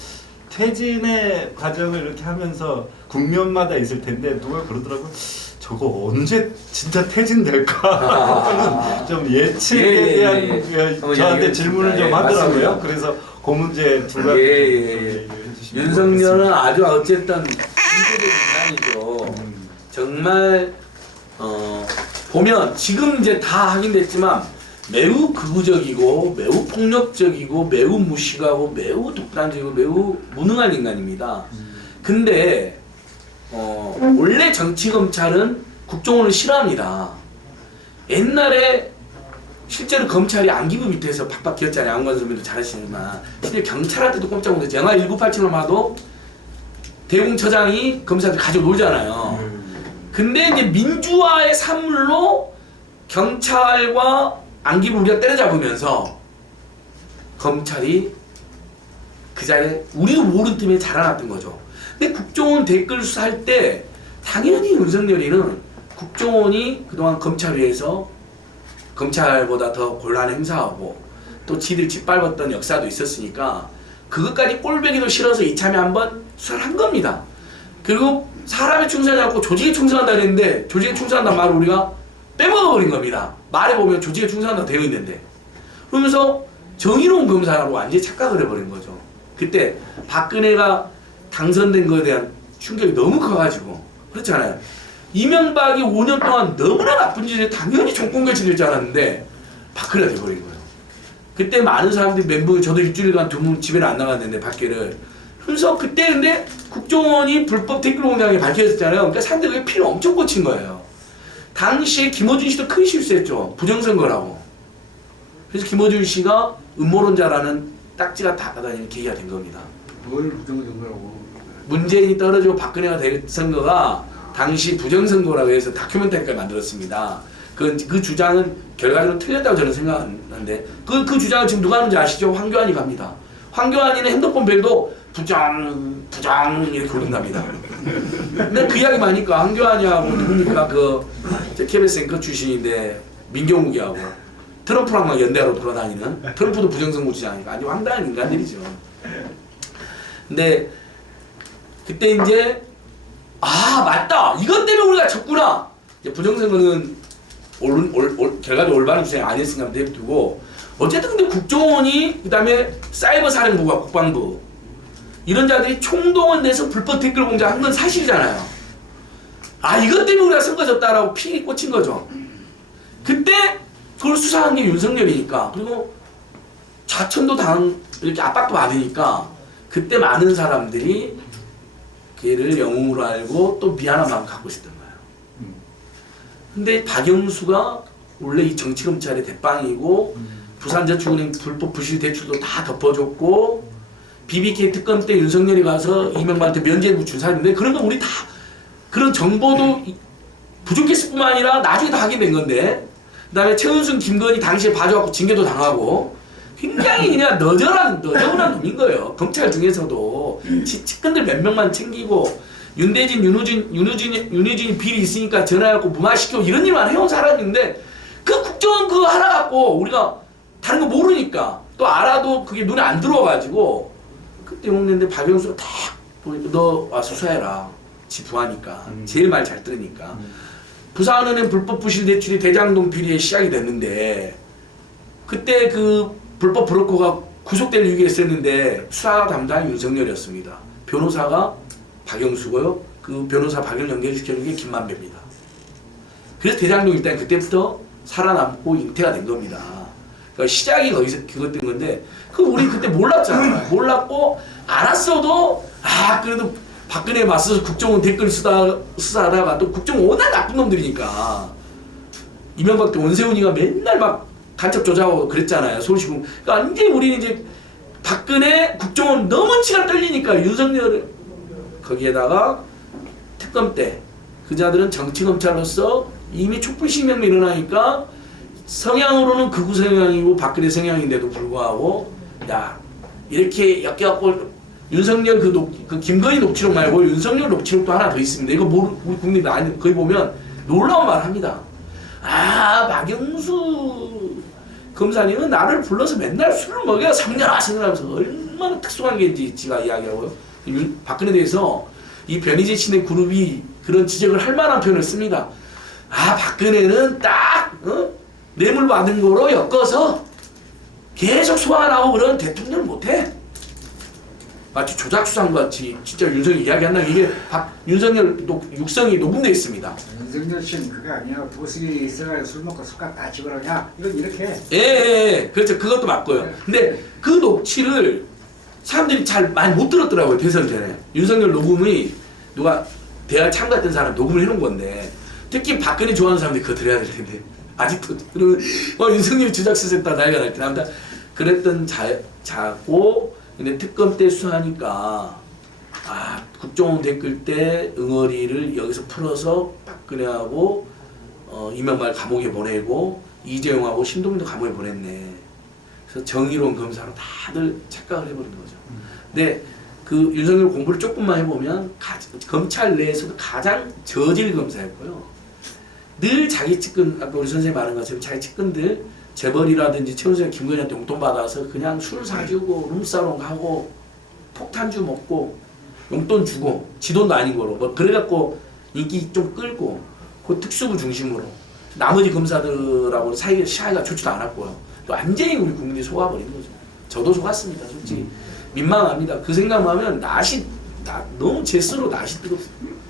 퇴진의 과정을 이렇게 하면서 국면마다 있을 텐데 누가 그러더라고요. 저거 언제 진짜 퇴진될까? 좀 예측에 대한 저한테 질문을 좀 하더라고요. 맞습니다. 그래서 그 문제 두 가지 예. 윤석열은 아주 어쨌든 문제된 인간이죠. 정말 보면 지금 이제 다 확인됐지만 매우 극우적이고 매우 폭력적이고 매우 무식하고 매우 독단적이고 매우 무능한 인간입니다. 근데 원래 정치검찰은 국정원을 싫어합니다. 옛날에 실제로 검찰이 안기부 밑에서 팍팍 기었잖아요. 안관 선배도 잘하시지만 실제 경찰한테도 꼼짝 못했죠. 영화 1987을 봐도 대공처장이 검사들 가지고 놀잖아요. 근데 이제 민주화의 산물로 경찰과 안기부 우리가 때려잡으면서 검찰이 그 자리에 우리도 모르는 틈에 자라났던 거죠. 근데 국정원 댓글 수사할 때 당연히 윤석열이는 국정원이 그동안 검찰위에서 검찰보다 더 권한을 행사하고 또 지들 짓밟았던 역사도 있었으니까 그것까지 꼴배기도 싫어서 이참에 한번 수사를 한 겁니다. 그리고 사람에 충성하지 않고 조직에 충성한다 그랬는데 조직에 충성한다는 말을 우리가 빼먹어버린 겁니다. 말해보면 조직에 충성한다 되어 있는데 그러면서 정의로운 검사라고 완전히 착각을 해버린 거죠. 그때 박근혜가 당선된 것에 대한 충격이 너무 커가지고 그렇잖아요. 이명박이 5년 동안 너무나 나쁜 짓을 당연히 정권교체될 줄 알았는데 박근혜가 돼버린 거예요. 그때 많은 사람들이 멘붕에 저도 일주일간 집에는 안 나갔는데 밖에를 그래서 그때 근데 국정원이 불법 댓글 공작이 밝혀졌잖아요. 그러니까 사람들이 그게 피를 엄청 꽂힌 거예요. 당시에 김어준 씨도 큰 실수했죠. 부정선거라고. 그래서 김어준 씨가 음모론자라는 딱지가 다 받아다니는 계기가 된 겁니다. 뭘 부정선거라고? 문재인이 떨어지고 박근혜가 될 선거가 당시 부정선거라고 해서 다큐멘터리를 만들었습니다. 그 주장은 결과적으로 틀렸다고 저는 생각하는데 그 주장을 지금 누가 하는지 아시죠? 황교안이 갑니다. 황교안이는 핸드폰 벨도 부정 이렇게 울린답니다. 근데 그 이야기 많으니까 황교안이하고 누굽니까 저 KBS 앵커 출신인데 민경욱이하고 트럼프랑 막 연대하러 돌아다니는 트럼프도 부정선거 주장하니까 아주 황당한 인간들이죠. 근데 그때 이제 맞다 이것 때문에 우리가 졌구나. 이제 부정선거는 결과적으로 올바른 주장이 아니었으니까 내두고 어쨌든 근데 국정원이 그다음에 사이버 사령부가 국방부 이런 자들이 총동원돼서 불법 댓글 공작한 건 사실이잖아요. 이것 때문에 우리가 선거 졌다라고 픽이 꽂힌 거죠. 그때 그걸 수사한 게 윤석열이니까 그리고 자천도 이렇게 압박도 받으니까 그때 많은 사람들이 걔를 영웅으로 알고 또 미안한 마음 갖고 있었던 거예요. 근데 박영수가 원래 이 정치검찰의 대빵이고 부산저축은행 불법 부실 대출도 다 덮어줬고 BBK 특검 때 윤석열이 가서 이명박한테 면죄부 준 사람인데 그런 건 우리 다 그런 정보도 부족했을 뿐만 아니라 나중에 다 확인된 건데 그다음에 최은순, 김건희 당시에 봐줘갖고 징계도 당하고 굉장히 그냥 너저분한 놈인 거예요. 검찰 중에서도 측근들 몇 명만 챙기고 윤대진, 윤희진이 비리 있으니까 전화해갖고 무마시키고 이런 일만 해온 사람인데 그 국정원 그거 하나 갖고 우리가 다른 거 모르니까 또 알아도 그게 눈에 안 들어와가지고 그때 먹는데 박영수가 딱 보니까 너 와서 수사해라. 지 부하니까 제일 말 잘 들으니까 부산은행 불법 부실 대출이 대장동 비리의 시작이 됐는데 그때 그 불법 브로커가 구속될 위기에 있었는데 수사 담당이 윤석열이었습니다. 변호사가 박영수고요. 그 변호사 박영을 연결시켜준 게 김만배입니다. 그래서 대장동 일단 그때부터 살아남고 잉태가 된 겁니다. 그러니까 시작이 거기서 그것 된 건데 그 우리 그때 몰랐잖아요. 몰랐고 알았어도 그래도 박근혜에 맞서서 국정원 댓글 수사하다가 또 국정원 워낙 나쁜 놈들이니까 이명박 때 원세훈이가 맨날 막 간첩 조작하고 그랬잖아요. 서울시공. 그러니까 이제 우리는 이제 박근혜 국정원 너무 치가 떨리니까 윤석열 거기에다가 특검 때 그 자들은 정치검찰로서 이미 촛불신명이 일어나니까 성향으로는 극우 성향이고 박근혜 성향인데도 불구하고 이렇게 엮여갖고 윤석열 그 김건희 녹취록 말고 윤석열 녹취록도 하나 더 있습니다. 이거 우리 국민들 거기 보면 놀라운 말 합니다. 아 박영수 검사님은 나를 불러서 맨날 술을 먹여 3년 하시면서 얼마나 특수한 게인지 지가 이야기하고요. 박근혜에 대해서 이 변희재 씨네 그룹이 그런 지적을 할 만한 표현을 씁니다. 아 박근혜는 딱 뇌물 받은 거로 엮어서 계속 소환하고 그런 대통령을 못해. 마치 조작수상과 같이 진짜 윤석열 이야기한다. 이게 윤석열 육성이 녹음되어 있습니다. 윤석열 씨는 그거 아니야. 보석이 있어가지고 술 먹고 술값 다 집어라. 야 이건 이렇게 해. 예, 그렇죠. 그것도 맞고요. 근데 그 녹취를 사람들이 잘 많이 못 들었더라고요. 대선 전에. 윤석열 녹음이 누가 대화 참가했던 사람 녹음을 해놓은 건데 특히 박근혜 좋아하는 사람들이 그거 들어야 될 텐데 아직도 그러면 윤석열 주작수 했다 난리가 날 때 아무튼 그랬던 자고 근데 특검 때 수사하니까 아 국정원 댓글 때 응어리를 여기서 풀어서 박근혜하고 이명박을 감옥에 보내고 이재용하고 신동민도 감옥에 보냈네. 그래서 정의로운 검사로 다들 착각을 해버린 거죠. 근데 그 윤석열 공부를 조금만 해보면 검찰 내에서도 가장 저질 검사였고요. 늘 자기 측근 아까 우리 선생님 말한 것처럼 자기 측근들 재벌이라든지 최은수나 김건희한테 용돈 받아서 그냥 술 사주고 룸사롱 가고 폭탄주 먹고 용돈 주고 지 돈도 아닌 거로 뭐 그래갖고 인기 좀 끌고 그 특수부 중심으로 나머지 검사들하고는 사이가 좋지도 않았고요. 또 완전히 우리 국민이 속아버린 거죠. 저도 속았습니다. 솔직히 민망합니다. 그 생각만 하면 너무 제 스스로 낯이 뜨겁습니다.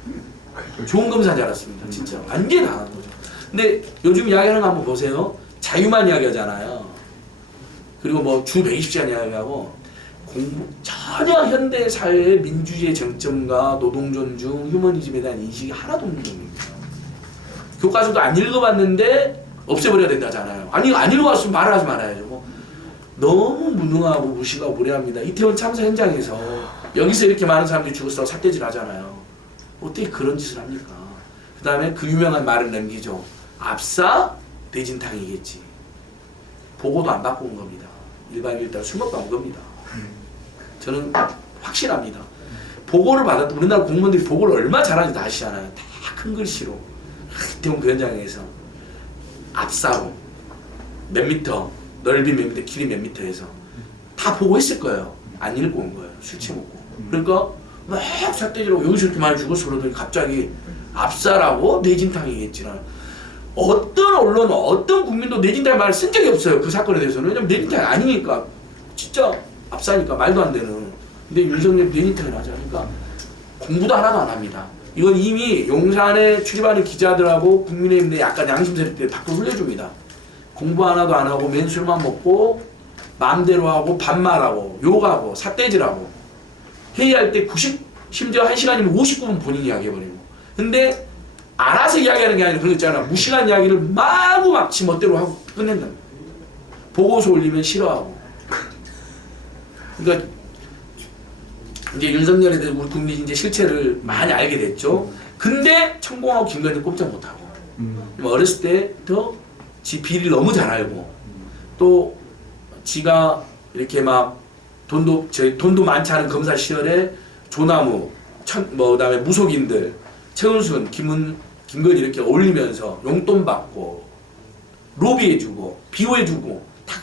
좋은 검사인 줄 알았습니다. 진짜 완전히 당한 거죠. 근데 요즘 이야기하는 거 한번 보세요. 자유만 이야기하잖아요. 그리고 뭐 주 120시간 이야기하고 전혀 현대 사회의 민주주의 정점과 노동 존중, 휴머니즘에 대한 인식이 하나도 없는 겁니다. 교과서도 안 읽어봤는데 없애버려야 된다잖아요. 아니 안 읽어봤으면 말을 하지 말아야죠. 뭐 너무 무능하고 무시가 무례합니다. 이태원 참사 현장에서 여기서 이렇게 많은 사람들이 죽었다고 삿대질 하잖아요. 어떻게 그런 짓을 합니까? 그 다음에 그 유명한 말을 남기죠. 압사 대진탕이겠지. 보고도 안 받고 온 겁니다. 일반인들 따라 술 먹고 온 겁니다. 저는 확실합니다. 보고를 받았던 우리나라 공무원들이 보고를 얼마나 잘하는지 다 아시잖아요. 다 큰 글씨로 이태원 그 현장에서 압사로 몇 미터 넓이 몇 미터 길이 몇 미터에서 다 보고했을 거예요. 안 읽고 온 거예요. 술 취먹고. 그러니까 막 삿대질하고 여기서 이렇게 많이 죽었어 그러더니 갑자기 압사라고 내진탕이겠지라. 어떤 언론, 어떤 국민도 내진탕 말을 쓴 적이 없어요. 그 사건에 대해서는. 왜냐면 내진탕이 아니니까. 진짜 압사니까 말도 안 되는. 근데 윤석열 내진탕이 나죠. 그러니까 공부도 하나도 안 합니다. 이건 이미 용산에 출입하는 기자들하고 국민의힘 내 약간 양심 세력들이 밖으로 흘려줍니다. 공부 하나도 안 하고 맨술만 먹고 마음대로 하고 반말하고 욕하고 삿대질하고 회의할 때 심지어 1시간이면 59분 본인이 이야기해버리고. 근데 알아서 이야기하는 게 아니라 그런 거 있잖아. 무식한 이야기를 마구 막 지 멋대로 하고 끝낸다. 보고서 올리면 싫어하고. 그러니까 이제 윤석열에 대해서 우리 국민이 이제 실체를 많이 알게 됐죠. 근데 천공하고 김건희 꼼짝 못하고. 어렸을 때부터 지 비리를 너무 잘 알고 또 지가 이렇게 막 돈도 많지 않은 검사 시절에 조나무, 그다음에 무속인들, 최은순, 김건희 이렇게 올리면서 용돈 받고 로비해주고 비호해주고 다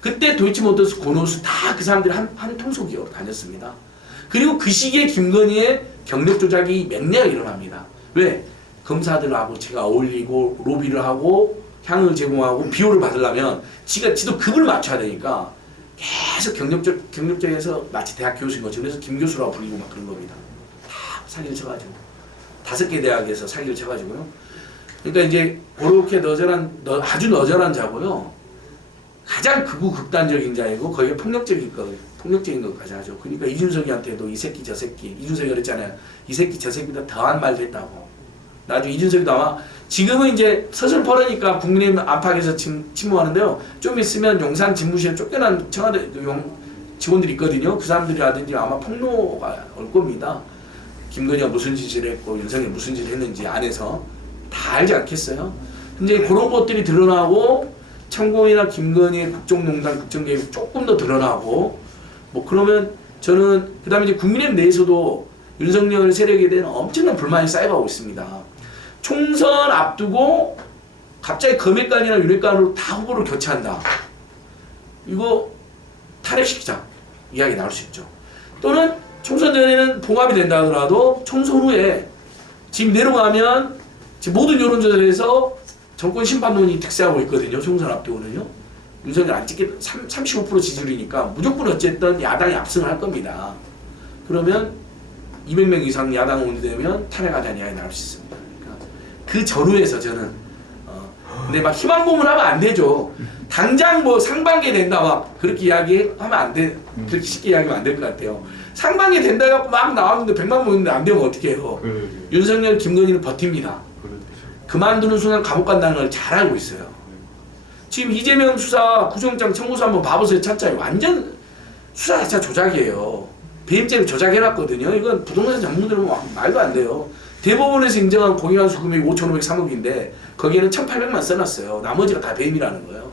그때 도이치모터스, 고노스 다 그 사람들이 한 통속이로 다녔습니다. 그리고 그 시기에 김건희의 경력 조작이 맹렬하게 일어납니다. 왜? 검사들하고 제가 어울리고 로비를 하고 향을 제공하고 비호를 받으려면 지도 급을 맞춰야 되니까 계속 경력적에서 마치 대학 교수인 것처럼 그래서 김 교수라고 불리고 막 그런 겁니다. 다 사기를 쳐가지고 5개 대학에서 사기를 쳐가지고요. 그러니까 이제 그렇게 아주 너절한 자고요. 가장 극단적인 자이고 거기에 폭력적인 것까지 하죠. 그러니까 이준석이한테도 이 새끼 저 새끼 이준석이 그랬잖아요. 이 새끼 저 새끼보다 더한 말도 했다고. 나중에 이준석이도 아마 지금은 이제 서슬 퍼르니까 국민의힘 안팎에서 침묵하는데요. 좀 있으면 용산 집무실에 쫓겨난 청와대 직원들이 있거든요. 그 사람들이라든지 아마 폭로가 올 겁니다. 김건희가 무슨 짓을 했고 윤석열이 무슨 짓을 했는지 안에서 다 알지 않겠어요? 근데 그런 것들이 드러나고 천공이나 김건희의 국정농단, 국정개입이 조금 더 드러나고 뭐 그러면 저는 그 다음에 이제 국민의힘 내에서도 윤석열 세력에 대한 엄청난 불만이 쌓여가고 있습니다. 총선 앞두고 갑자기 검역관이나 윤핵관으로 다 후보를 교체한다. 이거 탈핵시키자 이야기 나올 수 있죠. 또는 총선 전에는 봉합이 된다 하더라도 총선 후에 지금 내려가면 지금 모든 여론조사에서 정권 심판론이 득세하고 있거든요. 총선 앞두고는요. 윤석열 안 찍게 35% 지지율이니까 무조건 어쨌든 야당이 압승을 할 겁니다. 그러면 200명 이상 야당 의원이 되면 탈핵하자는 이야기 나올 수 있습니다. 그러니까 그 전후에서 저는 근데 막 희망 고문하면 안 되죠. 당장 뭐 상반기에 된다 막 그렇게 이야기하면 안 돼. 그렇게 쉽게 이야기하면 안 될 것 같아요. 상반기에 된다 해갖고 막 나왔는데 100만 모였는데 안 되면 어떻게 해요? 윤석열, 김건희는 버팁니다. 그만두는 순간 감옥 간다는 걸 잘 알고 있어요. 지금 이재명 수사 구속영장 청구서 한번 봐보세요. 차차이 완전 수사 자체가 조작이에요. 배임죄를 조작해놨거든요. 이건 부동산 전문들은 말도 안 돼요. 대법원에서 인정한 공익환수 금액이 5,503억인데 거기에는 1,800만 써놨어요. 나머지가 다 배임이라는 거예요.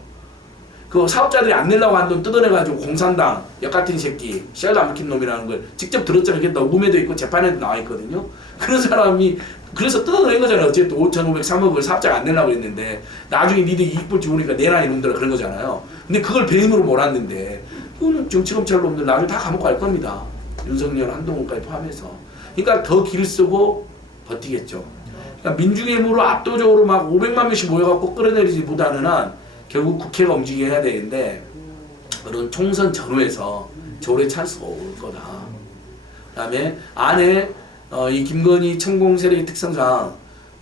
그 사업자들이 안 내려고 한 돈 뜯어내가지고 공산당 역같은 새끼 셀도 안 먹힌 놈이라는 걸 직접 들었잖아요. 그게 녹음에도 있고 재판에도 나와 있거든요. 그런 사람이 그래서 뜯어낸 거잖아요. 어쨌든 5,503억을 사업자가 안 내려고 했는데 나중에 니들 이익 볼지 모르니까 내라 이놈들아 그런 거잖아요. 근데 그걸 배임으로 몰았는데 그거는 정치검찰 놈들 나중에 다 감옥 갈 겁니다. 윤석열, 한동훈까지 포함해서. 그러니까 더 길을 쓰고 버티겠죠. 그러니까 민중의힘으로 압도적으로 막 500만 명씩 모여갖고 끌어내리지 보다는 결국 국회가 움직여야 해야 되는데 그런 총선 전후에서 저울의 찬스가 올 거다. 그다음에 안에 이 김건희 천공 세력의 특성상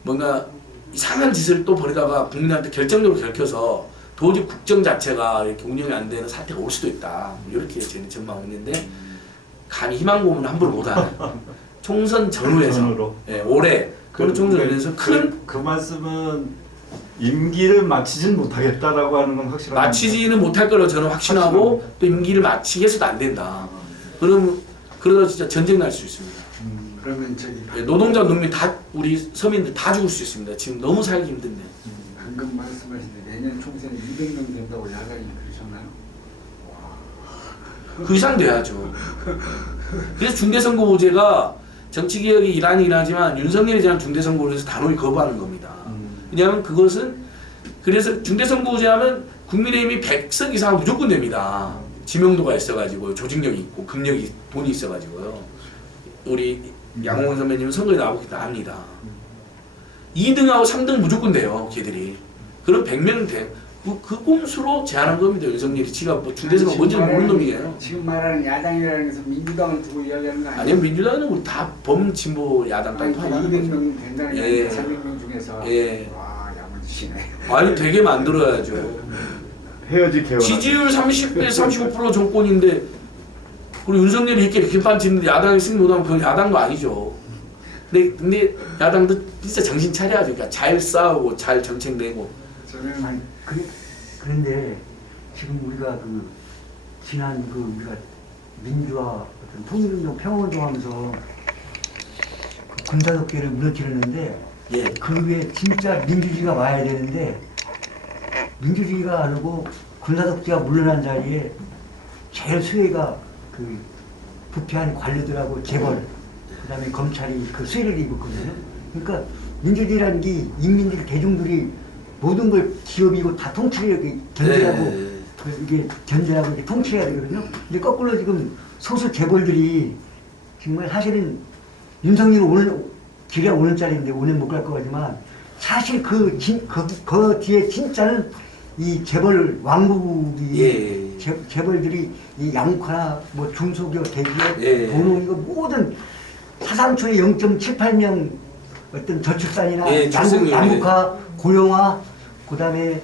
뭔가 이상한 짓을 또 벌이다가 국민한테 결정적으로 결켜서 도저히 국정 자체가 이렇게 운영이 안 되는 사태가 올 수도 있다. 이렇게 저는 전망하고 있는데 감히 희망 고문을 함부로 못하는 총선 전후에서 예, 올해 또는 총선 전후에서 큰 그 말씀은 임기를 마치진 못하겠다라고 하는 건 확실합니다. 마치지는 못할 거라고 저는 확신하고 또 임기를 마치게 해서도 안 된다. 그러다 진짜 전쟁 날 수 있습니다. 그러면 저기 예, 노동자, 농민 다 우리 서민들 다 죽을 수 있습니다. 지금 너무 살기 힘든데. 방금 말씀하신 데 내년 총선에 200명 된다고 야당이 그러셨나요? 그 이상 돼야죠. 그래서 중대선거구제가 정치개혁이 일환이긴 하지만 윤석열이 제한 중대선거구제에서 단호히 거부하는 겁니다. 왜냐하면 그것은 그래서 중대선거구제 하면 국민의힘이 100석 이상 무조건 됩니다. 지명도가 있어가지고 조직력이 있고 금력이 돈이 있어가지고요. 우리 양홍원 선배님은 선거에 나오기도 합니다. 2등하고 3등 무조건 돼요. 걔들이. 그럼 100명 돼. 그 꼼수로 제안한 겁니다. 윤석열이 지가 뭐 중대선거 뭔지는 모르는 놈이에요. 지금 말하는 야당이라는 것은 민주당을 두고 이야기하는 거 아니에요? 아니요, 민주당은 우리 다 범진보 야당 아니, 다 그 포함하는 200명 된다는 게 예. 300명 중에서 예. 와 야무지시네. 아니 되게 만들어야죠. 헤어지 개헌. 지지율 30대 35% 정권인데 그리고 윤석열이 이렇게 김판 치는데 야당이 승리 못하면 그건 야당도 아니죠. 근데 야당도 진짜 정신 차려야죠. 그러니까 잘 싸우고 잘 정책 내고. 저는 한 그런데 지금 우리가 그 지난 그 우리가 민주화 어떤 통일운동 평화운동 하면서 그 군사독재를 무너뜨렸는데 예. 그 위에 진짜 민주주의가 와야 되는데 민주주의가 안 오고 군사독재가 물러난 자리에 제일 수혜가 그 부패한 관료들하고 재벌 그다음에 검찰이 그 수혜를 입었거든요. 그러니까 민주주의라는 게 인민들 대중들이 모든 걸 기업이고 다 통치하고 견제하고 네. 이게 견제하고 이렇게 통치해야 되거든요. 근데 거꾸로 지금 소수 재벌들이 정말 사실은 윤석열 오늘 길에 5년짜리인데 5년 못 갈 것 같지만 사실 그 뒤에 진짜는 이 재벌 왕국이 예. 재벌들이 이 양육하나 뭐 중소기업 대기업 예. 공농 이거 모든 사상초의 0.78명 어떤 저출산이나 예, 출생률이. 양극화 고령화 그다음에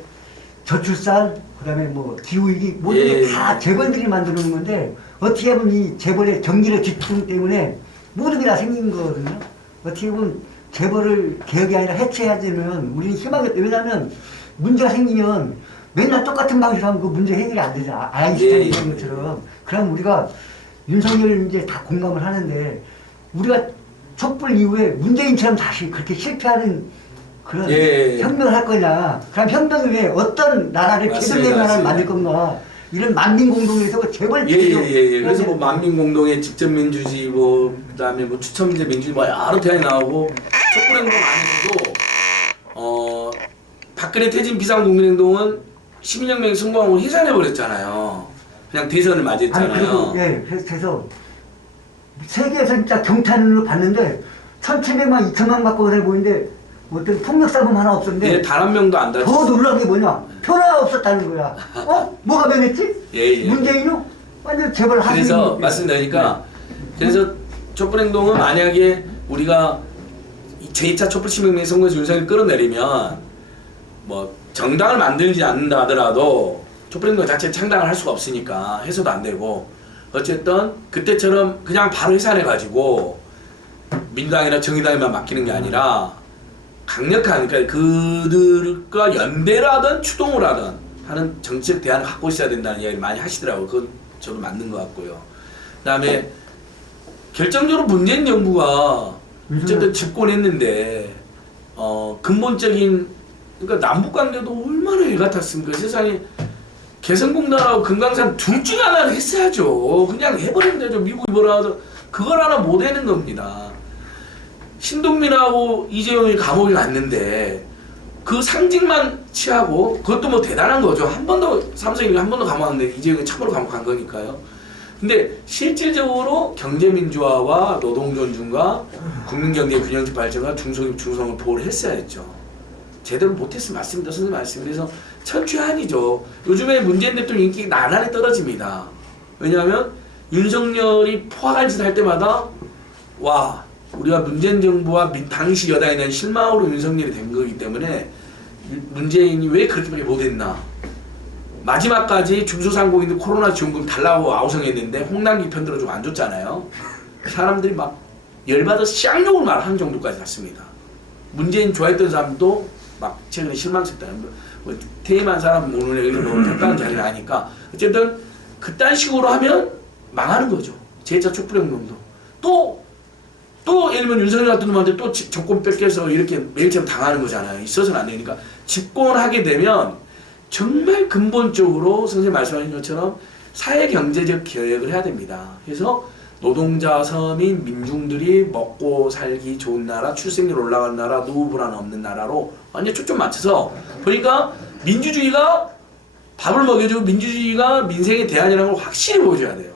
저출산 그다음에 뭐 기후위기 모든 예. 게 다 재벌들이 만드는 건데 어떻게 보면 이 재벌의 경기력 집중 때문에 모든 게 다 생긴 거거든요. 어떻게 보면 재벌을 개혁이 아니라 해체해야 되면 우리는 희망이 없다. 왜냐하면 문제가 생기면 맨날 똑같은 방식으로 하면 그 문제 해결이 안 되잖아. 아인슈타인이 그런 것처럼. 그럼 우리가 윤석열 이제 다 공감을 하는데 우리가 촛불 이후에 문재인처럼 다시 그렇게 실패하는 그런 혁명을 할 거냐. 그럼 혁명을 위해 어떤 나라를 개선된 나라를 만들 건가. 이런 만민공동에서 그 재벌 예. 그래서 뭐 만민공동의 직접민주주의 뭐 그다음에 뭐 추첨제 민주주의 뭐 여러 대안이 나오고 촛불행동 안에서도 박근혜 퇴진 비상국민행동은 시민혁명이 성공하고 해산해버렸잖아요. 그냥 대선을 아니 맞이했잖아요. 그리고 예 그래서 세계에서 진짜 경탄으로 봤는데 1,700만 2천만 갖고 살 보이는데 어떤 폭력사범 하나 없었는데 예, 단 한 명도 안 더 다쳤어요. 놀라운 게 뭐냐 표가 없었다는 거야. 뭐가 변했지? 예. 문재인은 완전 재벌 하수인. 그래서 말씀드리니까 그래서 촛불행동은 만약에 우리가 제2차 촛불시민혁명 선거에서 윤석열을 끌어내리면 뭐 정당을 만들지 않는다 하더라도 촛불행동 자체 창당을 할 수가 없으니까 해소도 안 되고 어쨌든 그때처럼 그냥 바로 해산해가지고 민주당이나 정의당에만 맡기는 게 아니라 강력한 그러니까 그들과 연대를 하든 추동을 하든 하는 정치적 대안을 갖고 있어야 된다는 이야기를 많이 하시더라고요. 그건 저도 맞는 것 같고요. 그다음에 결정적으로 문재인 정부가 어쨌든 집권했는데 근본적인 그러니까 남북 관계도 얼마나 애 같았습니까? 세상에 개성공단하고 금강산 둘 중에 하나를 했어야죠. 그냥 해버리면 되죠. 미국이 뭐라 하든 그걸 하나 못 해는 겁니다. 신동민하고 이재용이 감옥에 갔는데 그 상징만 취하고 그것도 뭐 대단한 거죠. 한 번도 삼성이 한 번도 감옥 안 갔는데 이재용이 참으로 감옥 간 거니까요. 근데 실질적으로 경제민주화와 노동존중과 국민경제 균형적 발전과 중소기업 중성을 보호를 했어야 했죠. 제대로 못했으면 맞습니다. 선생님 말씀. 그래서 천추한이죠. 요즘에 문재인 대통령 인기가 나날이 떨어집니다. 왜냐하면 윤석열이 포악한 짓을 할 때마다 와 우리가 문재인 정부와 당시 여당에 대한 실망으로 윤석열이 된 거기 때문에 문재인이 왜 그렇게밖에 못했나. 마지막까지 중소상공인들 코로나 지원금 달라고 아우성했는데 홍남기 편들어 좀 안 줬잖아요. 사람들이 막 열받아서 쌍욕을 말하는 정도까지 갔습니다. 문재인 좋아했던 사람도 막 최근에 실망스럽다. 뭐 퇴임한 사람 오늘 이런 평가하는 자리를 하니까 어쨌든 그딴 식으로 하면 망하는 거죠. 제2차 촛불행동도 또 예를 들면 윤석열 같은 놈한테 또 정권 뺏겨서 이렇게 매일처럼 당하는 거잖아요. 있어서는 안 되니까 집권하게 되면 정말 근본적으로 선생님 말씀하신 것처럼 사회경제적 개혁을 해야 됩니다. 그래서 노동자, 서민, 민중들이 먹고 살기 좋은 나라, 출생률 올라가는 나라, 노후 불안 없는 나라로 완전 초점 맞춰서 보니까 민주주의가 밥을 먹여주고 민주주의가 민생의 대안이라는 걸 확실히 보여줘야 돼요.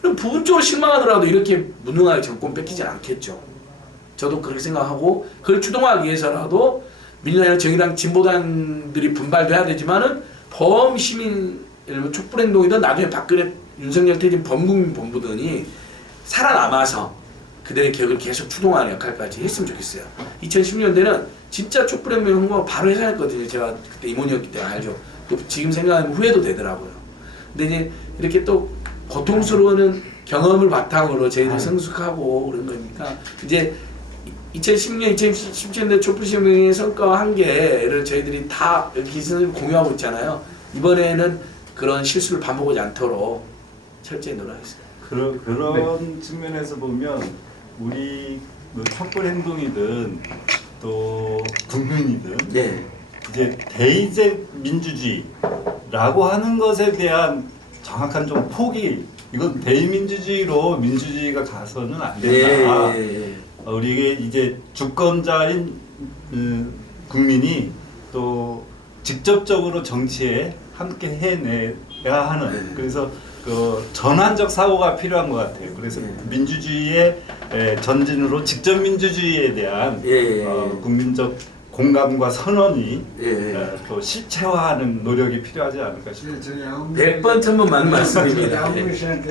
그럼 부분적으로 실망하더라도 이렇게 무능하게 정권 뺏기지 않겠죠. 저도 그렇게 생각하고 그걸 추동하기 위해서라도 민주당이나 정의당, 진보당들이 분발돼야 되지만은 범시민, 예를 들면 촛불행동이든 나중에 박근혜, 윤석열 퇴진 범국민 본부든이 살아남아서 그들의 개혁을 계속 추동하는 역할까지 했으면 좋겠어요. 2010년대는 진짜 촛불혁명 홍보가 바로 해산했거든요. 제가 그때 임원이었기 때문에 알죠. 지금 생각하면 후회도 되더라고요. 근데 이제 이렇게 또 고통스러운 경험을 바탕으로 저희들 성숙하고 그런 거니까 이제 2010년, 2017년대 촛불혁명의 성과와 한계를 저희들이 다 기선을 공유하고 있잖아요. 이번에는 그런 실수를 반복하지 않도록 철저히 노력하겠습니다. 그런 측면에서 보면 우리 뭐 촛불행동이든 또 국민이든 네. 이제 대의제 민주주의라고 하는 것에 대한 정확한 좀 폭이 이건 대의민주주의로 민주주의가 가서는 안 된다. 네. 우리 이제 주권자인 국민이 또 직접적으로 정치에 함께 해내야 하는 그래서 그 전환적 사고가 필요한 것 같아요. 그래서 민주주의의 전진으로 직접 민주주의에 대한 국민적 공감과 선언이 또 실체화하는 노력이 필요하지 않을까 싶습니다. 저희 100번 1000번 맞는 말씀입니다. 아홉 시한테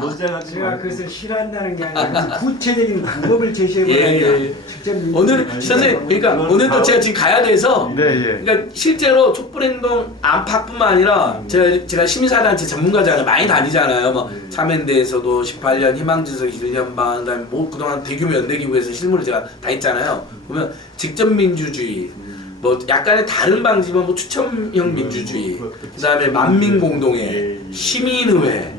문제는 제가 그것을 싫어한다는 게 아니라 구체적인 방법을 제시해보니까 직접 오늘 선생님 그러니까 오늘 또 제가 지금 가야 돼서 네. 그러니까 실제로 촛불행동 안팎뿐만 아니라 제가 시민사회단체 전문가잖아요. 많이 다니잖아요. 뭐 참여연대에서도 18년 희망지석 1년반 그다음에 뭐 그동안 대규모 연대기구에서 실무를 제가 다 했잖아요. 보면 직접 민주주의 뭐 약간의 다른 방식은 뭐 추첨형 민주주의 그다음에 만민공동회 시민의회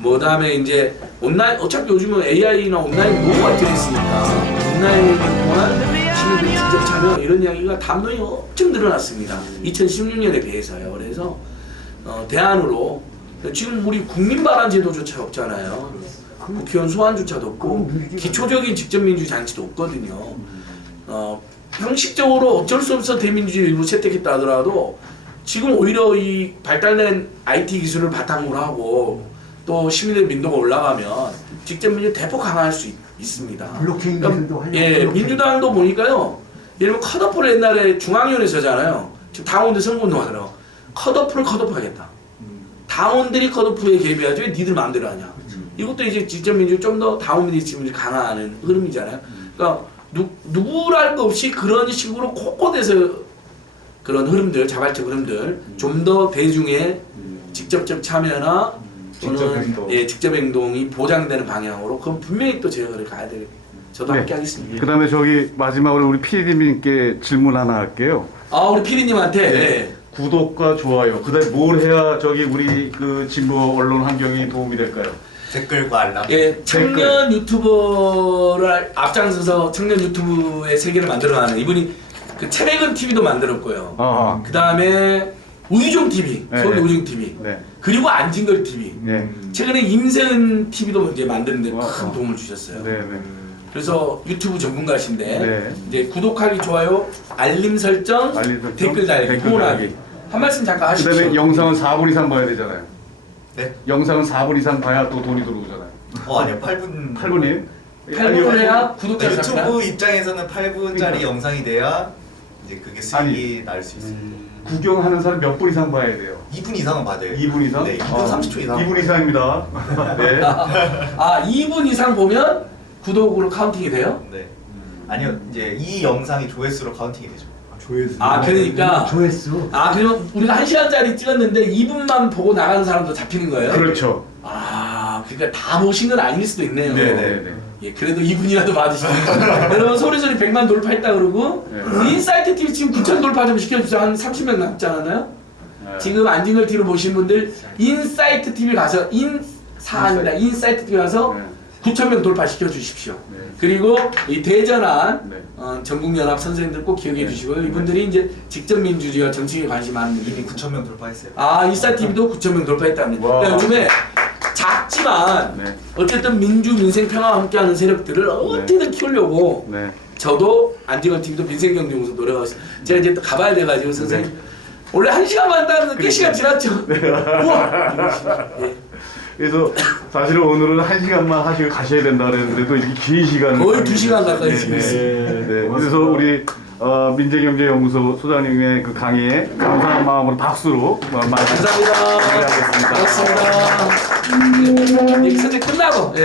뭐 다음에 이제 온라인 어차피 요즘은 AI나 온라인 모두가 들어있으니까 온라인을 통한 시민들 직접 참여 이런 이야기가 담론이 엄청 늘어났습니다. 2016년에 비해서요. 그래서 대안으로 지금 우리 국민발언 제도조차 없잖아요. 국회의원 소환조차도 없고 기초적인 직접민주주의 장치도 없거든요. 형식적으로 어쩔 수 없어 대민주주의 일부 채택했다 하더라도 지금 오히려 이 발달된 IT 기술을 바탕으로 하고 또 시민의 민도가 올라가면 직접 민주 대폭 강화할 수 있습니다. 블록체인 기술도 하려고. 예, 블록체인. 민주당도 보니까요. 예를 들면 컷오프를 옛날에 중앙위원회에서 하잖아요. 지금 당원들 선거운동 하더라고. 컷오프를 컷오프하겠다. 당원들이 컷오프에 개입해야지 왜 니들 마음대로 하냐. 이것도 이제 직접 민주 좀 더 당원들이 지금 강화하는 흐름이잖아요. 그러니까 누구랄 것 없이 그런 식으로 곳곳에서 그런 흐름들, 자발적 흐름들 좀 더 대중의 직접적 참여나 또는 직접 행동. 예, 직접 행동이 보장되는 방향으로 그건 분명히 또 제어를 가야 될. 저도 네. 함께 하겠습니다. 그다음에 저기 마지막으로 우리 PD님께 질문 하나 할게요. 아 우리 피디님한테 네. 구독과 좋아요. 그다음에 뭘 해야 저기 우리 그 진보 언론 환경이 도움이 될까요? 댓글과 알람. 예, 청년 유튜버를 앞장서서 청년 유튜브의 세계를 만들어가는 이분이 그 채백은 TV도 만들었고요. 아, 그 다음에 우유종 TV, 네. 서울 우유종 TV, 네. 그리고 안진걸 TV. 네. 최근에 임세은 TV도 이제 만드는데 와, 큰 도움을 주셨어요. 네, 네. 그래서 유튜브 전문가신데 네. 이제 구독하기, 좋아요, 알림 설정, 알림 설정, 댓글 달기, 댓글 후원하기. 달기. 한 말씀 잠깐 하십시오. 그다음에 영상은 4분 이상 봐야 되잖아요. 네? 영상은 4분 이상 봐야 또 돈이 들어오잖아요. 아니요 8분. 8분이에요? 8분을 해야 구독자 유튜브 잡히나? 입장에서는 8분짜리 그러니까. 영상이 돼야 이제 그게 수익이 날 수 있어요. 구경하는 사람 몇 분 이상 봐야 돼요? 2분 이상은 봐야 돼요. 2분 이상? 네, 2분 30초 이상. 2분 이상입니다. 네. 아 2분 이상 보면 구독으로 카운팅이 돼요? 네. 아니요 이제 이 영상이 조회수로 카운팅이 되죠. 조회수. 아 그러니까 조회수. 아 그러면 우리가 1시간짜리 찍었는데 2분만 보고 나가는 사람도 잡히는 거예요? 그렇죠. 아 그러니까 다 보신 건 아닐 수도 있네요. 네. 예, 그래도 2분이라도 받으시면 여러분 소리소리 100만 돌파했다 그러고 네. 인사이트 TV 지금 9천 돌파 좀 시켜주세요. 한 30명 남지 않았나요? 네. 지금 안진걸 TV로 보신 분들 인사이트 TV 가서 인사입니다. 인사이트 TV 가서 네. 9,000명 돌파시켜 주십시오. 네. 그리고 이 대전한 네. 전국연합 선생님들 꼭 기억해 네. 주시고요. 이분들이 이제 직접 민주주의와 정치에 관심 많은 이미 분들이 9,000명 돌파했어요. 아 인사이트 TV도 9,000명 돌파했답니다. 와. 그러니까 요즘에 작지만 네. 어쨌든 민주 민생 평화와 함께하는 세력들을 어떻게든 키우려고 네. 저도 안진걸 TV도 민생경제연구소 노력하고 있어요. 제가 이제 또 가봐야 돼가지고 선생님 원래 1시간만 한다는 꽤 시간 지났죠. 우와. 예. 그래서 사실은 오늘은 1시간만 하시고 가셔야 된다 그랬는데도 이렇게 긴 시간을 거의 2시간 가까이 지금 있습니다. 네. 그래서 우리 민재경제연구소 소장님의 그 강의에 감사한 마음으로 박수로 감사합니다. 마무리하겠습니다. 고맙습니다. 네, 선생 끝나고. 예.